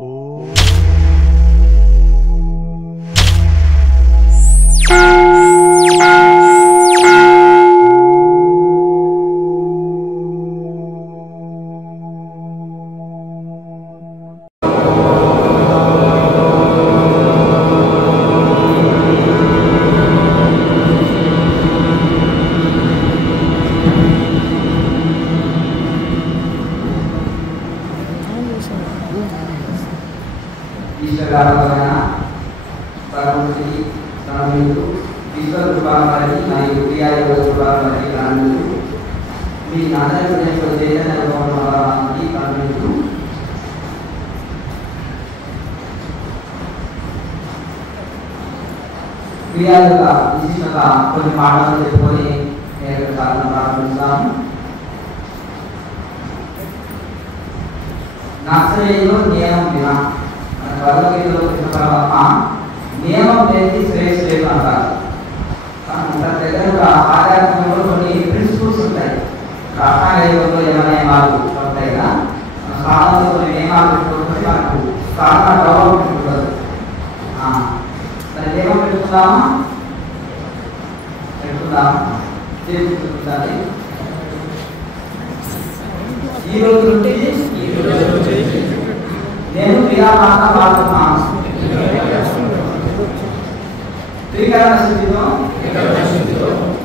కొన్ని పాఠాలు చెప్పుకొని నేను ప్రారంభిస్తాను. నర్సరీలో నియమం వినా మన భగవద్గీతలో కృష్ణ నియమం లేని శ్రేష్ఠులు అంటారు. మన దగ్గర ఆధ్యాత్మికంలో కొన్ని ప్రిన్సిపల్స్ ఉంటాయి. రాష్ట్రాంగంలో ఏమైనా నియమాలు ఉంటాయి కదా, సాధనలో కొన్ని నియమాలు పెట్టుకుంటే మనకు సాధన డెవలప్మెంట్ ఉంటుంది. మరి నియమం పెట్టుకుందామా? ఈ రోజు నుండి నేను క్రియామాత్ర వాడుతున్నాను. త్రికరణ స్థితిలో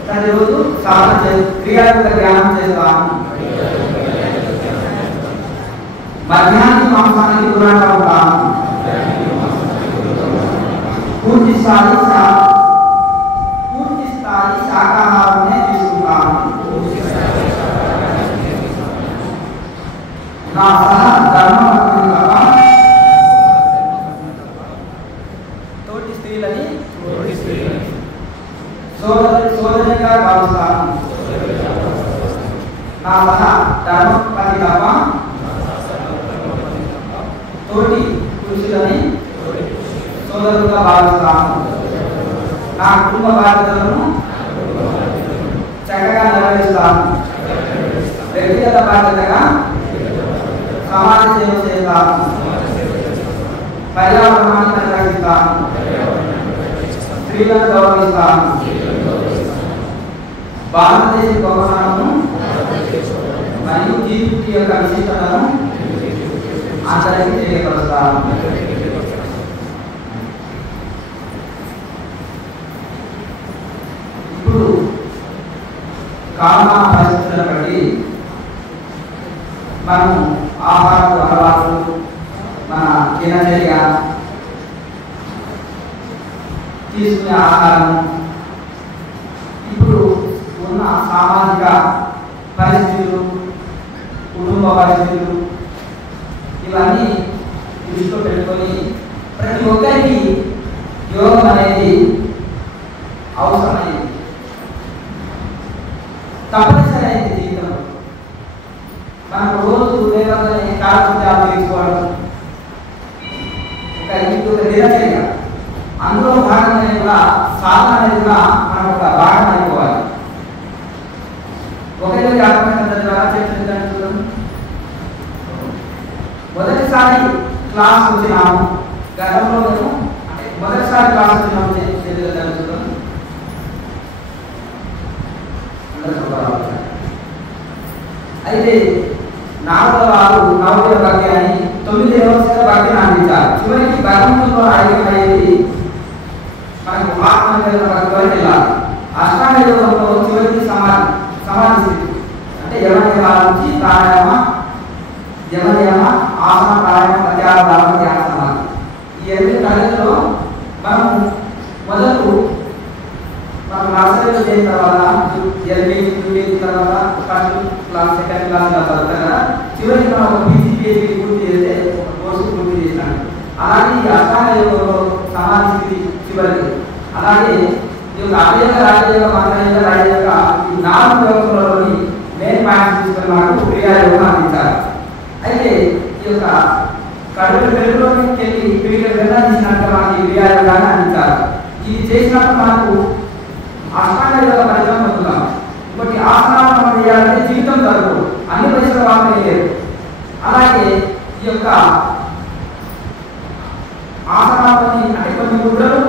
ప్రతిరోజు సాధన క్రియాత్మక ధ్యానం చేస్తాను. మధ్యాహ్నం మాంసానికి దూరంగా ఉంటాను. పూర్తి స్థాయి శాకాహారాన్ని తీసుకుంటాను. నా సహ ధర్మపత్ని తప్ప తోటి స్త్రీలని సోదరిగా భావిస్తాను. నా సహ ధర్మపత్ని తప్ప తోటి పురుషులని సోదరుగా భావిస్తాను. నా కుటుంబ బాధ్యతలను చక్కగా నిర్వహిస్తాను. వ్యక్తిగత బాధ్యతగా సమాజ సేవ చేస్తాను. పర్యావరణాన్ని పరిరక్షిస్తాను. స్త్రీలను గౌరవిస్తాను. భారతదేశ గౌరవాలను మరియు జీవిత యొక్క విశిష్టతను అందరికీ తెలియపరుస్తాను. ఇప్పుడు కాలమాన పరిస్థితులను బట్టి మనం ఆహారపు అలవాట్లు, మన దినచర్య, తీసుకునే ఆహారం, ఇప్పుడు ఉన్న సామాజిక పరిస్థితులు, కుటుంబ పరిస్థితులు, ఇవన్నీ దృష్టిలో పెట్టుకొని ప్రతి ఒక్కరికి యోగం అనేది అవసరమైంది, తప్పనిసరి అయింది జీవితంలో. మనకు రోజు లేవగానే కాలకృత్యాలు తీసుకోవడం ఒక దినచర్య, అందులో భాగంగా కూడా సాధన అనేది కూడా మనం ఒక భాగం అయిపోవాలి. ఒకరి ఆత్మహత్య ద్వారా చేసిన మొదటిసారి క్లాస్ వచ్చినాము, గతంలో మేము అంటే మొదటిసారి క్లాస్ వచ్చినాము జరుగుతుంది. అయితే నారదవారు నవోదయ భాగ్యాన్ని 9 రోజుల భాగ్యాన్ని అందించారు. చివరికి భగవంతుతో ఐక్యమయ్యేది మనకు ఆత్మనిర్భర భక్తులకు వెళ్ళాలి. అష్టాంగ యోగంలో చివరికి సమాధి స్థితి అంటే యమనియమ నుంచి ప్రాణాయామ, యమనియమ, ఆసన, ప్రాణాయామ, ప్రత్యాహార, ధ్యాన సమాధి, ఈ 8 తరగతిలో మనం మొదలు మనం నర్సరీలో చేసిన తర్వాత ఎల్కేజీ, యూకేజీ తర్వాత ఫస్ట్ క్లాస్, సెకండ్ క్లాస్ తర్వాత చివరికి మనం ఒక పీజీ పూర్తి చేస్తే ఒక కోర్సు పూర్తి చేసినాడు. అలాగే ఈ అష్టాంగ యోగంలో సమాధి స్థితి చివరికి, అలాగే ఈ యొక్క అభ్యర్థ రాజయోగ, మంత్రయోగ, రాజయోగ, ఈ 4 యోగంలోని మెయిన్ పాయింట్స్ తీసుకొని మనకు క్రియాయోగం అందించారు. అయితే ఈ యొక్క కడుపు పెరుగులోకి వెళ్ళి పిడికి తీసినట్టు మనకి క్రియాయోగాన్ని అందించారు. ఇది చేసినప్పుడు మనకు అష్టాంగ యోగ ఫలితం పొందుతాం. ఇంకోటి ఆసనాలు మనం చేయాలంటే జీవితం జరుగు, అన్ని పరిసర వాసన లేదు. అలాగే ఈ యొక్క ఆసనాలని అంటే కొన్ని ముద్రలు,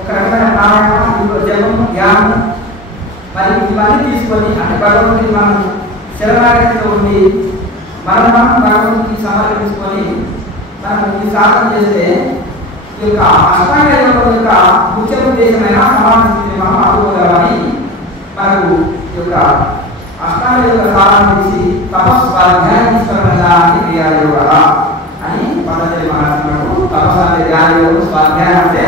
ఒక రకమైన ప్రాణాయామం, ఇంకో జపము, ధ్యానం, మరి ఇవన్నీ తీసుకొని అంటే భగవంతుడికి మనం శరణాగతిలో ఉండి మనం భగవంతుడికి సమర్పించుకొని మనం ఈ సాధన చేస్తే ఈ యొక్క అష్టాంగ యోగం యొక్క ముఖ్య ఉద్దేశమైన సమాధి స్థితిని మనం అందుకోగలమని మనకు ఈ యొక్క అష్టాంగ యోగ సాధన చేసి తపస్వాధ్యాయని క్రియాయోగ అని పద్ధతి మహాత్ముడు. తపస్సు అంటే ధ్యానయోగం, స్వాధ్యాయం అంటే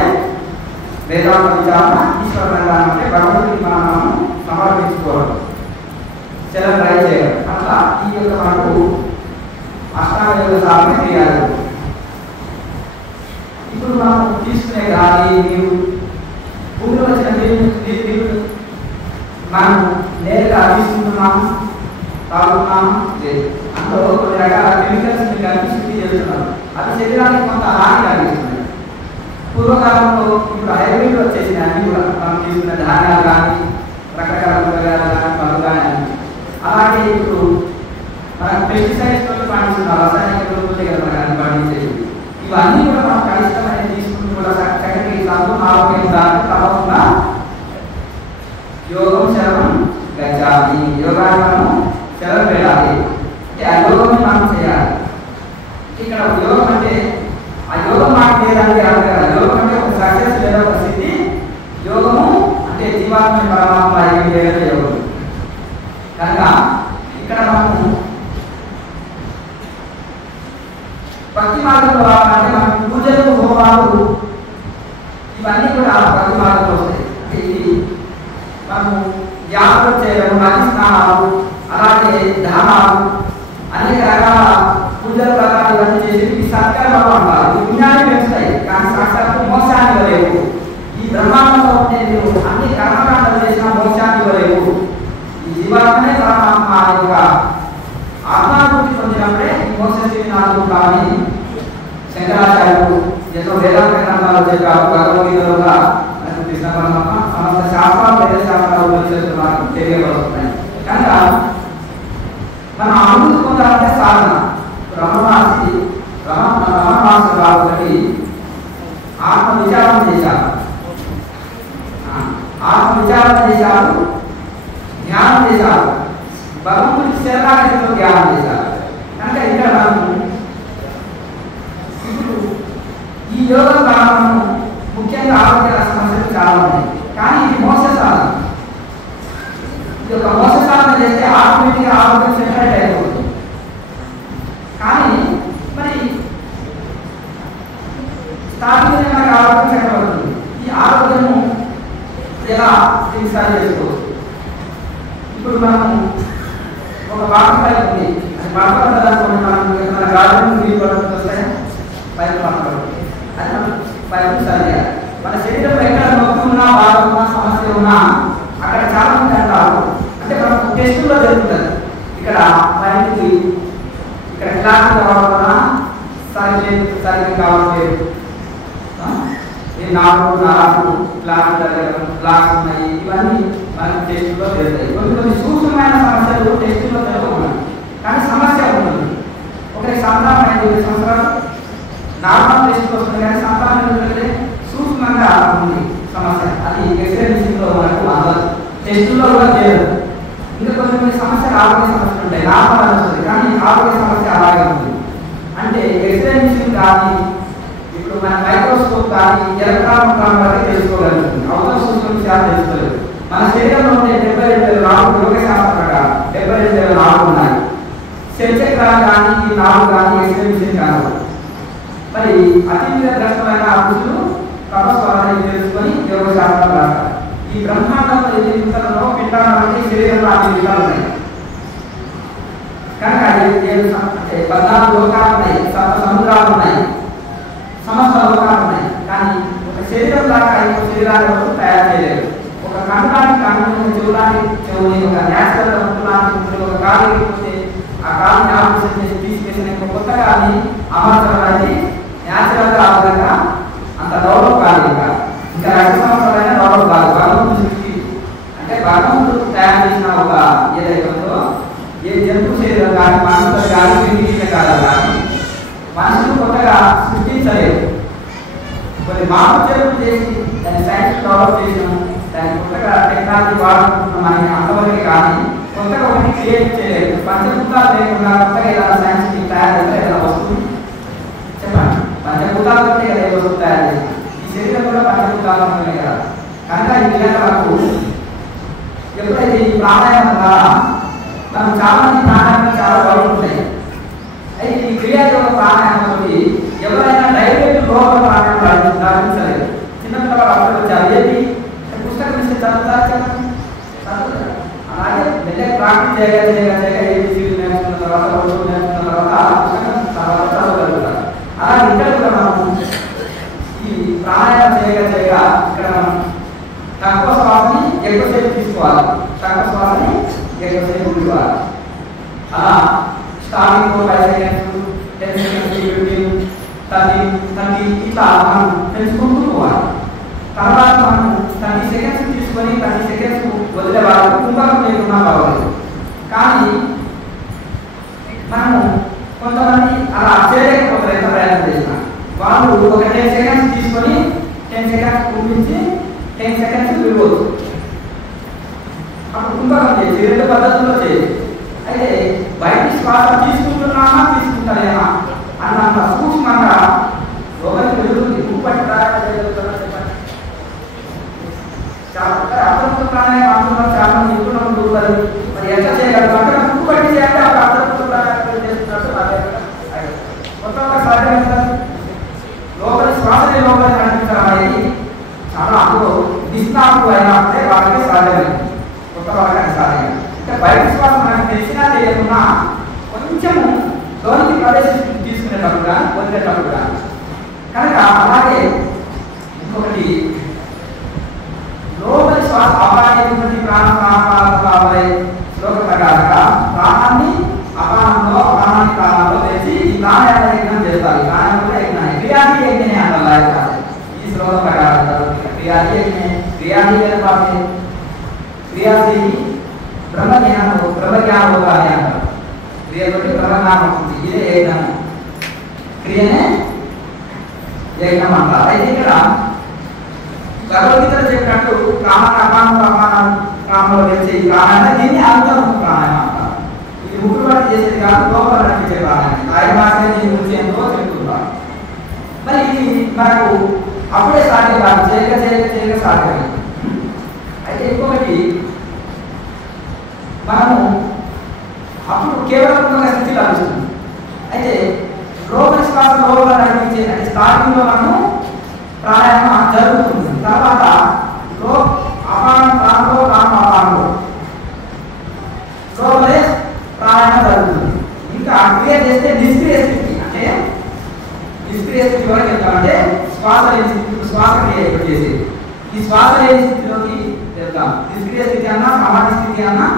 వేదాంత విచారణ, ఈశ్వర జ్ఞానం అంటే భగవంతుడికి మనం సమర్పించుకోవడం, శరణ్ ట్రై చేయడం. అట్లా ఈ యొక్క మనకు అష్టాంగ యోగ సాధన క్రియాయోగం. ఇప్పుడు మనం తీసుకునే గాలి, నీరు, భూమిలో వచ్చిన నీరు మనం నేరుగా తీసుకుంటున్నాము, తాగుతున్నాము, లేదు. అందులో కొన్ని రకాల కెమికల్స్ కలిపి శుద్ధి చేస్తున్నాం. అది శరీరానికి కొంత హాని కలిగిస్తుంది. పూర్వకాలంలో ఇప్పుడు హైబ్రిడ్ వచ్చేసింది. అన్ని కూడా మనం తీసుకున్న ధాన్యాలు కానీ, రకరకాల కూరగాయలు కానీ, పళ్ళు కానీ, అలాగే ఇప్పుడు మనకు పెస్టిసైడ్స్ తోటి పండిస్తున్నారు, రసాయనిక ఎరువులతో కదా మనకు పండించేది. ఇవన్నీ కూడా మనం కలుషితమైన తీసుకుంటూ కూడా చక్కటి సాగు ఆరోగ్యం దాన్ని తప్పకుండా యోగం శరణం గచ్చామి. యోగాన్ని మనం శరణం వెళ్ళాలి అంటే ఆ యోగం మనం చేయాలి. ఇక్కడ యోగం అంటే ఆ యోగం మాట లేదంటే కదా. యోగం అంటే ఒక సక్సెస్ లేదా ఒక స్థితి. యోగము అంటే జీవాత్మ పరమాత్మ లేదా యోగం. కనుక ఇక్కడ మనము భక్తి మార్గంలో రావాలంటే మనకు పూజలు, హోమాలు ఇవన్నీ కూడా భక్తి మార్గంలో వస్తాయి. అంటే ఇది మనము యాత్రలు చేయడం, నది స్నానాలు, అలాగే దానాలు, అనేక రకాల పూజల ప్రకారం ఇవన్నీ చేసి సత్కర్మలు అంటారు. ఈ పుణ్యాన్ని పెంచుతాయి కానీ సాక్షాత్తు మోక్షాన్ని ఇవ్వలేవు. ఈ బ్రహ్మాండంలో ఉంటే మీరు అన్ని కర్మకాండలు చేసిన మోక్షాన్ని ఇవ్వలేవు. ఈ జీవాత్మనే పరమాత్మ యొక్క ఆత్మానుభూతి పొందినప్పుడే ఈ మోక్ష స్థితిని అందుకుంటామని శంకరాచార్యులు ఎన్నో వేదాంత గ్రంథాలు చెప్పారు. భగవద్గీతలో కృష్ణ పరమాత్మ సమస్త శాస్త్రాలు, వేద శాస్త్రాలు ఉపనిషత్తులు మనకు తెలియబడుతున్నాయి. కనుక మనం అభివృద్ధి పొందాలంటే సాధన. రమణ కాబట్టి ఆత్మ విచారణ చేశారు, ధ్యానం చేశారు, భగవంతుడికి శరణాగతిలో ధ్యానం చేశారు. కనుక ఇక్కడ మనము ఇప్పుడు ఈ యోగం కారణము ముఖ్యంగా ఆరోగ్య సమస్యలు చాలా ఉన్నాయి. కానీ ఇది మోస సాధన. ఈ యొక్క మోస సాధన చేస్తే ఆటోమేటిక్గా ఆరోగ్యం సెపరేట్ అయిపోతుంది. కానీ మరి స్టార్టింగ్ మనకి ఆరోగ్యం సెపరేట్ అవుతుంది. ఈ ఆరోగ్యము ఎలా చికిత్స చేసుకోవచ్చు? ఇప్పుడు మనము ఒక వాటర్ పైప్ ఉంది. అది వాటర్ మన గార్డెన్ నీళ్ళు పడుతుంది వస్తాయి, పైపు పడుతుంది. అది మనం పైపు సరిగా మన శరీరంలో ఎక్కడ నొప్పి ఉన్నా, బాధ ఉన్నా, సమస్య ఉన్నా అక్కడ చాలా మంది అంటారు అంటే మనకు టెస్టులో జరుగుతుంది. ఇక్కడ మనకి ఇక్కడ క్లాస్ కావడం వలన సరిగ్గా కావట్లేదు, నాలుగు క్లాస్ ఉన్నాయి, ఇవన్నీ మనకి టెస్టులో జరుగుతాయి. కొన్ని సూక్ష్మమైన సమస్యలు టెస్టులో జరుగుతున్నాయి కానీ సమస్య ఉంటుంది. ఒకరికి సంతానం 5 సంవత్సరాలు నార్మల్ టెస్ట్ వస్తుంది కానీ సంతానం సూక్ష్మంగా ఉంది సమస్య. అది ఎక్స్రే మిషన్లో మనకు అందదు, టెస్టుల్లో కూడా చేయదు. ఇంకా కొన్ని సమస్యలు ఆరోగ్య సమస్యలు ఉంటాయి, నార్మల్ వస్తుంది కానీ ఆరోగ్య సమస్య అలాగే ఉంది. అంటే ఎక్స్రే మిషన్ కానీ ఇప్పుడు మన మైక్రోస్కోప్ కానీ ఎలక్ట్రాన్ వరకు తెలుసుకోగలుగుతుంది. అవతల సూక్ష్మ విషయాలు తెలుసుకోలేదు. మన శరీరంలో ఉండే 72 నాలుగు యోగశాస్త్ర ప్రకారం 72 నాలుగు ఉన్నాయి. శరీచక్రాలు కానీ ఈ 4 కానీ ఎక్స్రే మిషన్ కాదు. మరి అతీత ద్రష్టమైన పురుషులు తపస్వాలను తెలుసుకొని యోగశాస్త్రం రాస్తారు. ఈ బ్రహ్మాండంలో 8 నిమిషాలలో పిండాలంటే శరీరంలో 5 నిమిషాలు ఉన్నాయి. కనుక 14 లోకాలు ఉన్నాయి, 7 సముద్రాలు ఉన్నాయి, సమస్త లోకాలు ఉన్నాయి. కానీ ఒక శరీరం దాకా ఇంకో శరీరాన్ని వరకు తయారు చేయలేదు. ఒక కంఠానికి కంఠం, చెవులాంటి చెవుని, ఒక న్యాచురల్ ముట్టులాంటి ఒక కాలు లేకపోతే ఆ కాలుని ఆపరేషన్ చేసి తీసివేసిన కొత్తగా అది అమర్చడానికి న్యాచురల్గా ఆ విధంగా అంత డెవలప్ కాదు. ఇంకా 2 సంవత్సరాలైనా డెవలప్ కాదు. భగవంతుడు సృష్టి అంటే భగవంతుడు తయారు చేసిన ఒక ఏదైతే ఉందో ఏ జంతు శరీరం కానీ మనుషులు కానీ కాదు కానీ మనుషులు కొత్తగా సృష్టించలేదు. కొన్ని మార్పు చేర్పులు చేసి దాన్ని సైన్స్ డెవలప్ చేసినాము, దాన్ని కొత్తగా టెక్నాలజీ వాడుకుంటున్నాం అని అంతవరకే కానీ కొత్తగా ఒకటి క్రియేట్ చేయలేదు. పంచభూతాలు లేకుండా కొత్తగా ఏదైనా సైన్స్ తయారు చేస్తే ఏదైనా వస్తువు చెప్పండి. పంచభూతాలు బట్టి కదా ఏ వస్తువు తయారు చేసిన ఈ శరీరం కూడా పంచభూతాలు ఉన్నాయి కదా. కనుక ఈ విధంగా మనకు ఎప్పుడైతే ఈ ప్రాణాయామం ద్వారా మనం చాలా మంది ప్రాణాయామం చాలా బాగుంటాయి. అయితే ఈ క్రియాయోగ ప్రాణాయామంతో ఎవరైనా డైరెక్ట్ లోపల ప్రాణాయామం ప్రారంభించలేదు. చిన్నపిల్లలు అప్పుడు వచ్చారు ఏది పుస్తకం ఇస్తే చదువుతారు చెప్పండి, అలాగే మెల్లగా ప్రాక్టీస్ చేయగా ఏబిసిలు నేర్చుకున్న తర్వాత రోజు నేర్చుకున్న తర్వాత ఆ పుస్తకం తర్వాత చదవగలుగుతారు. అలాగే ఇక్కడ కూడా మనం ఈ ప్రాణాయామం చేయగా ఇక్కడ మనం తక్కువ శ్వాసని ఎక్కువసేపు తీసుకోవాలి, తక్కువ శ్వాసని ఎక్కువసేపు ఉంచుకోవాలి. అలా స్టార్టింగ్ 5 సెకండ్స్ 10 సెకండ్స్ 15 30 ఇట్లా మనం పెంచుకుంటూ పోవాలి. తర్వాత మనం 30 సెకండ్స్ తీసుకొని 30 సెకండ్స్ వదిలే వాళ్ళకు కుంభకం లేకున్నా పర్వాలేదు. కానీ మనము కొంతమంది అలా చేయలేకపోతారు, ఎంత ప్రయత్నం చేసినా. వాళ్ళు ఒక 10 సెకండ్స్ తీసుకొని 10 సెకండ్స్ కుంభించి 10 సెకండ్స్ విడవచ్చు. అప్పుడు కుంభకం చేసి 2 పద్ధతుల్లో చేయాలి. అయితే బయట శ్వాస తీసుకుంటున్నామా తీసుకుంటారేమా అన్నంత సూక్ష్మంగా లోపలికి వెళ్తుంది. ఉప్పటి చాలా అర్థంతో ప్రాణాయామం అంటున్నారు, చాలా నిపుణులు ఉంటారు. మరి ఎంత చేయగలరు అంటే ఉప్పు పట్టి చేయాలి, అప్పుడు అర్థంతో ప్రాణాయామం చేస్తున్నట్టు మొత్తం సాధ్యమే. లోపలి శ్వాసని లోపలి నడిపించడం అనేది చాలా అందులో నిష్ణాతులు అయినప్పుడే వాళ్ళకి సాధ్యమైంది, కొత్త వాళ్ళకి సాధ్యమైంది. అంటే బయట శ్వాస మనకు తెలిసినా తెలియకున్నా కొంచెము లోనికి ప్రవేశించి తీసుకునేటప్పుడుగా వదిలేటప్పుడుగా. కనుక అలాగే ఇంకొకటి లోపలి శ్వాస అపాయటువంటి ప్రాణాపాలే శ్లోక ప్రకారంగా ప్రాణాన్ని అపానంలో ప్రాణాన్ని ప్రాణంలో తెచ్చి ఈ ప్రాణాయామ యజ్ఞం చేస్తారు. ఈ ప్రాణాయామంలో యజ్ఞం క్రియాది యజ్ఞనే అంటారు. ఈ శ్లోక ప్రకారం క్రియాది యజ్ఞే క్రియాది పాటే క్రియాది బ్రహ్మజ్ఞానం హోగాలి అంటారు. క్రియతోటి బ్రహ్మజ్ఞానం ఉంటుంది. ఇదే యజ్ఞం, క్రియనే యజ్ఞం అంటారు. అయితే ఇక్కడ భగవద్గీతలో చెప్పినట్టు ప్రాణాన్ని అపానం ప్రాణంలో తెచ్చే ప్రాణాన్ని దీన్ని అంతర్ముఖ ప్రాణాయామం అంటారు. ఇది ముక్కుడు పట్టి చేసేది కాదు, లోపల నడిపించే ప్రాణాయామం. ఆయన భాషనే దీని గురించి ఎంతో చెప్తున్నారు. మరి ఇది మనకు అప్పుడే సాధ్యం కాదు, చేయక సాధ్యమైంది. అయితే ఇంకొకటి మనము అప్పుడు కేవలం ఒక స్థితి లభిస్తుంది. అయితే లోపలి శ్వాస లోపల నడిపించే అంటే స్టార్టింగ్లో మనము ప్రాణాయామం జరుగుతుంది. తర్వాత అపానం ప్రాణంలో అపానంలో లోపలే ప్రాణాయామం జరుగుతుంది. ఇంకా క్రియ చేస్తే నిష్క్రియ స్థితి, అంటే నిష్క్రియ స్థితి వరకు వెళ్తామంటే శ్వాస లేని స్థితి, శ్వాస క్రియ ఎప్పుడు చేసేది. ఈ శ్వాస లేని స్థితిలోకి వెళ్తాం. నిష్క్రియ స్థితి అన్నా సమాధి స్థితి అన్నా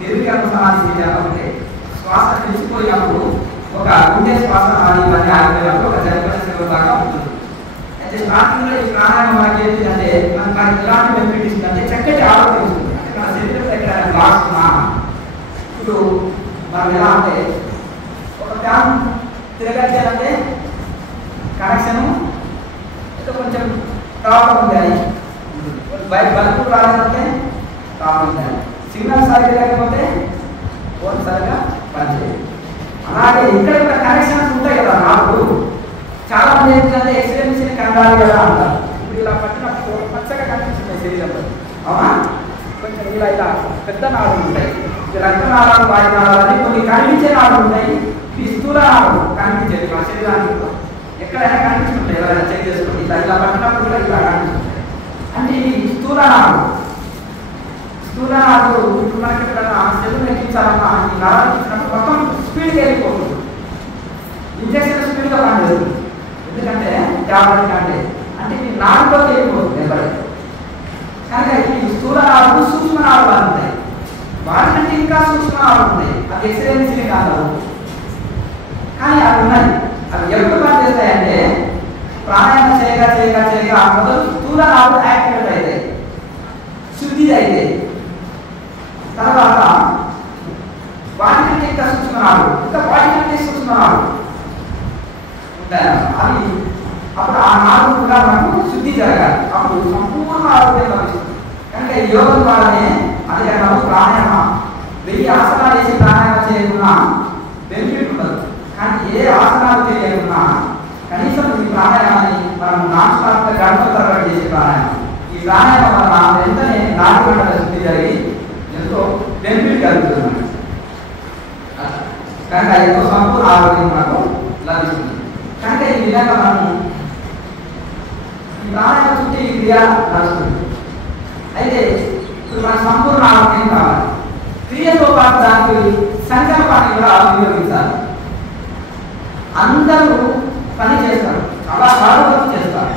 నిర్వికల్ప సమాధి స్థితి అన్నా ఒకటే. శ్వాస తెలిసిపోయినప్పుడు ఒక గుండె శ్వాస నాది ఇవన్నీ ఆగిపోయినప్పుడు ఒక జనపద దాకా ఉంటుంది. అయితే స్టార్టింగ్లో ఈ ప్రాణాయామం మనకి ఏంటంటే మనకు ఎలాంటి బెనిఫిట్ ఇస్తుందంటే చక్కటి ఆరోగ్యం ఇస్తుంది. అంటే మన శరీరం దగ్గర బ్లాక్స్ ఉన్నా ఇప్పుడు మనం ఎలా అంటే ఒక ఫ్యాన్ తిరగచ్చాలంటే కనెక్షను కొంచెం ప్రాబ్లం ఉండాలి, బల్బు రాలేదంటే ప్రాబ్లం ఉండాలి, సిగ్నల్ సరిగ్గా లేకపోతే ఫోన్ సరిగ్గా పనిచేయాలి. అలాగే ఇక్కడ కూడా కనెక్షన్స్ ఉంటాయి కదా. నాకు చాలా మంది ఏంటంటే ఎక్స్రే మిషన్ కనడాలి కదా అంటారు. ఇప్పుడు ఇలా పట్టినప్పుడు పచ్చగా కనిపిస్తున్నాయి శరీరంలో, అవునా? కొంచెం ఇలా పెద్ద నాడులు ఉంటాయి, రక్త నాళాలు వాయు నాళాలని కొన్ని కనిపించే నాడులు ఉంటాయి. ఈ స్థూల నాడులు కనిపించేది మన శరీరానికి ఎక్కడైనా కనిపిస్తుంటాయి. ఎవరైనా చెక్ చేసుకుంటే ఇలా పట్టినప్పుడు కూడా ఇలా కనిపిస్తుంటాయి. అంటే ఈ స్థూల నాడులు ఇప్పుడు మనకి ఎక్కడైనా సెల్లు ఎక్కించాలన్నా ఈ నరాలు ఇచ్చినప్పుడు మొత్తం స్పీడ్గా వెళ్ళిపోతుంది. ఇంజక్షన్ స్పీడ్గా పనిచేస్తుంది. ఎందుకంటే ట్యాబ్లెట్ అంటే ఈ నాడులోకి వెళ్ళిపోతుంది ఎవరైతే. కనుక ఈ స్థూల నాడులు సూక్ష్మ నాడులు ఉంటాయి, వాటికంటే ఇంకా సూక్ష్మ నాడులు ఉంటాయి. అది ఎక్స్రే మిషన్ కాదు, కానీ అవి ఉన్నాయి. అవి ఎప్పుడు పనిచేస్తాయంటే ప్రాణాయామం చేయగా మొదలు స్థూల నాడులు యాక్టివేట్ అవుతాయి, శుద్ధి అయితే తర్వాత వాటికంటే ఇంకా సూక్ష్మనాలు, ఇంకా వాటికంటే సూక్ష్మనాలు ఉంటాయి. అవి అప్పుడు ఆ నాలుగు కూడా మనకు శుద్ధి జరగాలి, అప్పుడు సంపూర్ణ ఆరోగ్యం లభిస్తుంది. కనుక ఈ యోగం ద్వారానే అది ప్రాణాయామం 1000 ఆసనాలు వేసి ప్రాణాయామం చేయకున్నా బెనిఫిట్ ఉండదు. కానీ ఏ ఆసనాలు చేయకున్నా కనీసం ఈ ప్రాణాయామాన్ని మనం నాన్ స్టాప్ గంటల తరబడి చేసే ప్రాణాయామం, ఈ ప్రాణాయామం వల్ల వెంటనే 4 గంటల శుద్ధి జరిగి ఎంతో బెనిఫిట్ కలుగుతుంది. కనుక ఎంతో సంపూర్ణ ఆరోగ్యం మనకు లభిస్తుంది. కనుక ఈ విధంగా మనము ఈ ప్రాణాయామం చుట్టూ ఈ క్రియ నడుస్తుంది. అయితే ఇప్పుడు మన సంపూర్ణ ఆరోగ్యం కావాలి. క్రియతో పాటు దానికి సంకల్పాన్ని కూడా వినియోగించాలి. అందరూ పని చేస్తారు, చాలా హార్డ్ చేస్తారు,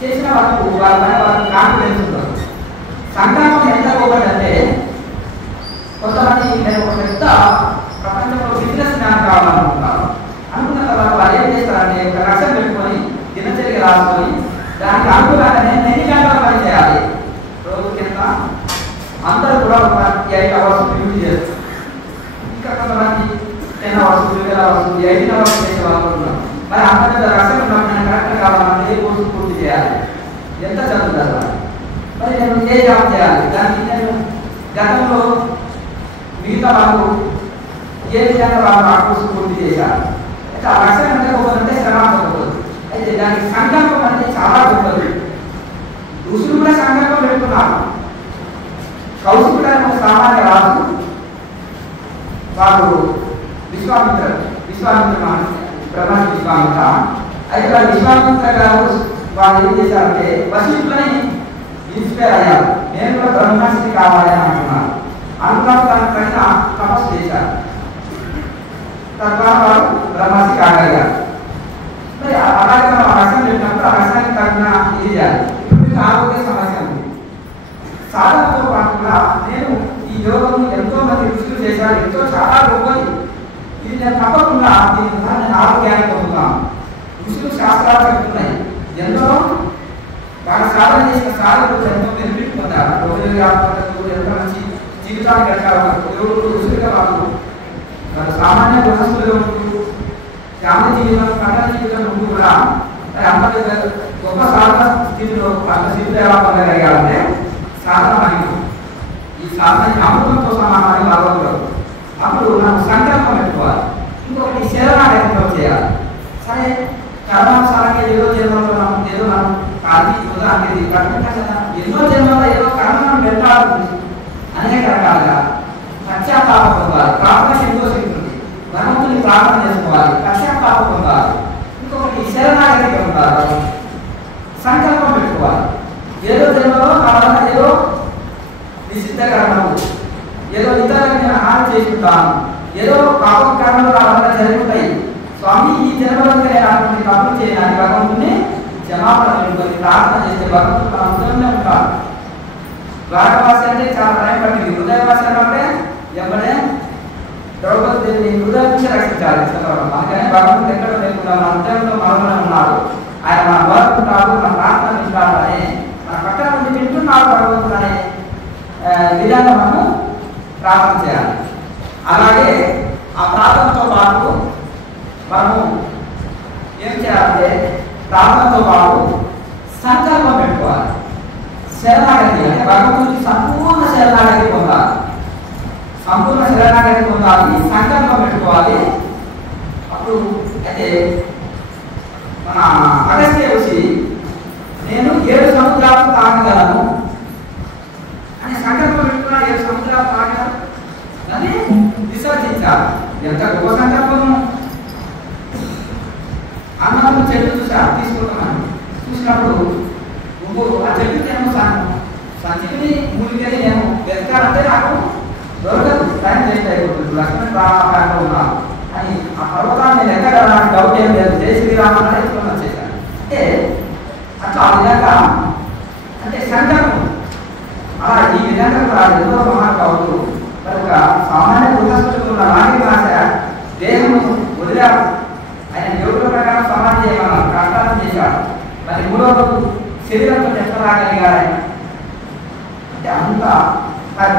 చేసిన వాళ్ళకు వాళ్ళ పని వాళ్ళకి కాన్ఫిడెన్స్ ఉంటుంది. సంకల్పం ఎంత గొప్పదంటే కొంతమంది నేను ఒక పెద్ద ప్రపంచంలో బిజినెస్ మ్యాన్ కావాలనుకుంటారు. అనుకున్న తర్వాత వాళ్ళు ఏం చేస్తారంటే ఒక లక్ష్యం పెట్టుకొని దినచర్య రాసుకొని దానికి అనుగుణంగా నేను ఎన్ని గంటల పని చేయాలి రోజు కింద అందరూ కూడా ఒక 8 అవర్స్ డ్యూటీ చేస్తారు. ఇంకా కొంతమంది 10 అవర్స్ 12 అవర్స్ 18 అవర్స్ చేసే వాళ్ళు ఉన్నారు. మరి అంత పెద్ద లక్ష్యం ఉన్నప్పుడు కరెక్ట్ కావాలంటే ఏ కోర్సు పూర్తి చేయాలి, ఎంత చదువుతారు, మరి నేను ఏ జాబ్ చేయాలి, దానికి నేను గతంలో మిగతా వాళ్ళు ఏ విధంగా వాళ్ళు ఆ కోర్సు పూర్తి చేశారు. అయితే ఆ లక్ష్యం ఎంత గొప్పదంటే శ్రమ గొప్పది. అయితే దానికి సంకల్పం అంటే చాలా గొప్పది. ఋషులు కూడా సంకల్పం పెట్టుకున్నారు. కౌశికుడు ఒక సామాన్య రాజు, వాడు విశ్వామిత్ర బ్రహ్మర్షి విశ్వామిత్ర. అయితే వాడు విశ్వామిత్ర గారు వాళ్ళు ఏం చేశారంటే వశిష్ఠుని ఇన్స్పైర్ అయ్యారు, నేను కూడా బ్రహ్మర్షిని కావాలి అని అంటున్నారు. అనుకున్న దాని పైన తపస్సు చేశారు. తద్వారా వారు బ్రహ్మర్షి కాగలిగారు. మరి అలాగే మనం ఆ రసం పెట్టినప్పుడు ఆ రసానికి తగిన ఇది చేయాలి. ఇప్పుడు మీకు ఆరోగ్య సమస్య ఉంది. సాధనతో పాటు కూడా నేను ఈ యోగం ఎంతో మంది ఋషులు చేశారు, ఎంతో చాలా గొప్పది, ఇది నేను తప్పకుండా దీని ద్వారా నేను ఆరోగ్యాన్ని పొందుతాను. ఋషులు శాస్త్రాలు చెప్తున్నాయి, ఎంతో వాళ్ళు సాధన చేసిన సాధనలు ఎంతో బెనిఫిట్ పొందారు. ఎంతో మంచి జీవితాన్ని గడిపారు. ఋషులుగా వాళ్ళు సామాన్య గృహస్థులుగా ఉంటూ గ్రామ జీవితం పట్టణ జీవితం ఉంటూ కూడా అంత గొప్ప సాధన స్థితిలో అంత స్థితిలో ఎలా పొందగలిగారంటే సాధన మహిమ. ఈ సాధన అమృతంతో సమానమని భాగవతులు. అప్పుడు మనం సంకల్పం పెట్టుకోవాలి. ఇంకొకటి శరణాగతితో చేయాలి. సరే కర్మానుసారంగా ఏదో జన్మలో ఏదో మనం అది అనేది కర్మ ఎన్నో జన్మలో ఏదో కర్మను పెట్టాలి, అనేక రకాలుగా పశ్చాత్తాపం పొందాలి. ప్రార్థన ఎంతో శక్తి ఉంది, భగవంతుని ప్రార్థన చేసుకోవాలి, పశ్చాత్తాపం పొందాలి. ఇంకొకటి శరణాగతి పొందాలి, సంకల్పం పెట్టుకోవాలి. ఏదో జన్మలో నా వల్ల ఏదో నిషిద్ధ కర్మలు, ఏదో ఇతరులకు నేను హాని చేసుకుంటాను, ఏదో పాప కర్మలు నా వల్ల జరుగుతాయి, స్వామి ఈ జన్మలో నేను అటువంటి తప్పులు చేయడానికి భగవంతుని క్షమాపణ పెట్టుకొని ప్రార్థన చేస్తే భగవంతుడు నా హృదయంలో ఉంటాడు. ద్వారకావాసి అంటే చాలా టైం పట్టింది, హృదయవాసి అంటే ఎవరే ద్రౌపది దేవిని హృదయం నుంచి రక్షించాలి. అందుకని భగవంతుడు ఎక్కడ లేకుండా మన హృదయంలో మనలోనే ఉన్నాడు. ఆయన మన కోరుకుంటాడు, మన ప్రార్థన వింటాడు అని మన పక్కన నుంచి వింటున్నాడు భగవంతుడు అనే విధంగా మనము ప్రార్థన చేయాలి. అలాగే ఆ ప్రార్థనతో పాటు మనము ఏం చేయాలంటే ప్రార్థనతో పాటు సంకల్పం పెట్టుకోవాలి. శరణాగతి అంటే భగవంతుడికి సంపూర్ణ శరణాగతి పొందాలి. సంపూర్ణ శరణాగతి పొందాలి, సంకల్పం పెట్టుకోవాలి. అప్పుడు అయితే మన అగస్త్య ఋషి నేను 7 సముద్రాలు తాగగలను అని సంకల్పం పెట్టుకున్నా. 7 సముద్రాలు తాగగలను అని విసర్జించాలి. ఎంత గొప్ప సంకల్పము! అన్నం చెట్టు తీసుకుంటున్నాను, చూసినప్పుడు ఆ చెట్టు నేను సంచిని మునిగని నేను వెతకాలంటే నాకు దొరకదు, టైం వేస్ట్ అయిపోతుంది. లక్ష్మణ్ రామాయణంలో ఉన్నాను అని ఆ పర్వతాన్ని నేను ఎక్కడానికి డౌట్ ఏం లేదు, జై శ్రీరామని ఎత్తుకొని వచ్చేసాను. అంటే అట్లా ఆ విధంగా అంటే సంకల్పం అలా ఈ విధంగా కూడా ఎంతో మహానుభావులు కనుక సామాన్య గృహస్థులకు ఉన్న నాగరిక ఆశ దేహము వదిలారు. ఆయన యోగుల ప్రకారం సమాధి చేయమన్నారు, కష్టాలను చేశాడు. మరి 3వ రోజు శరీరంతో ఎట్లా రాగలిగారు ఆయన అంటే అంత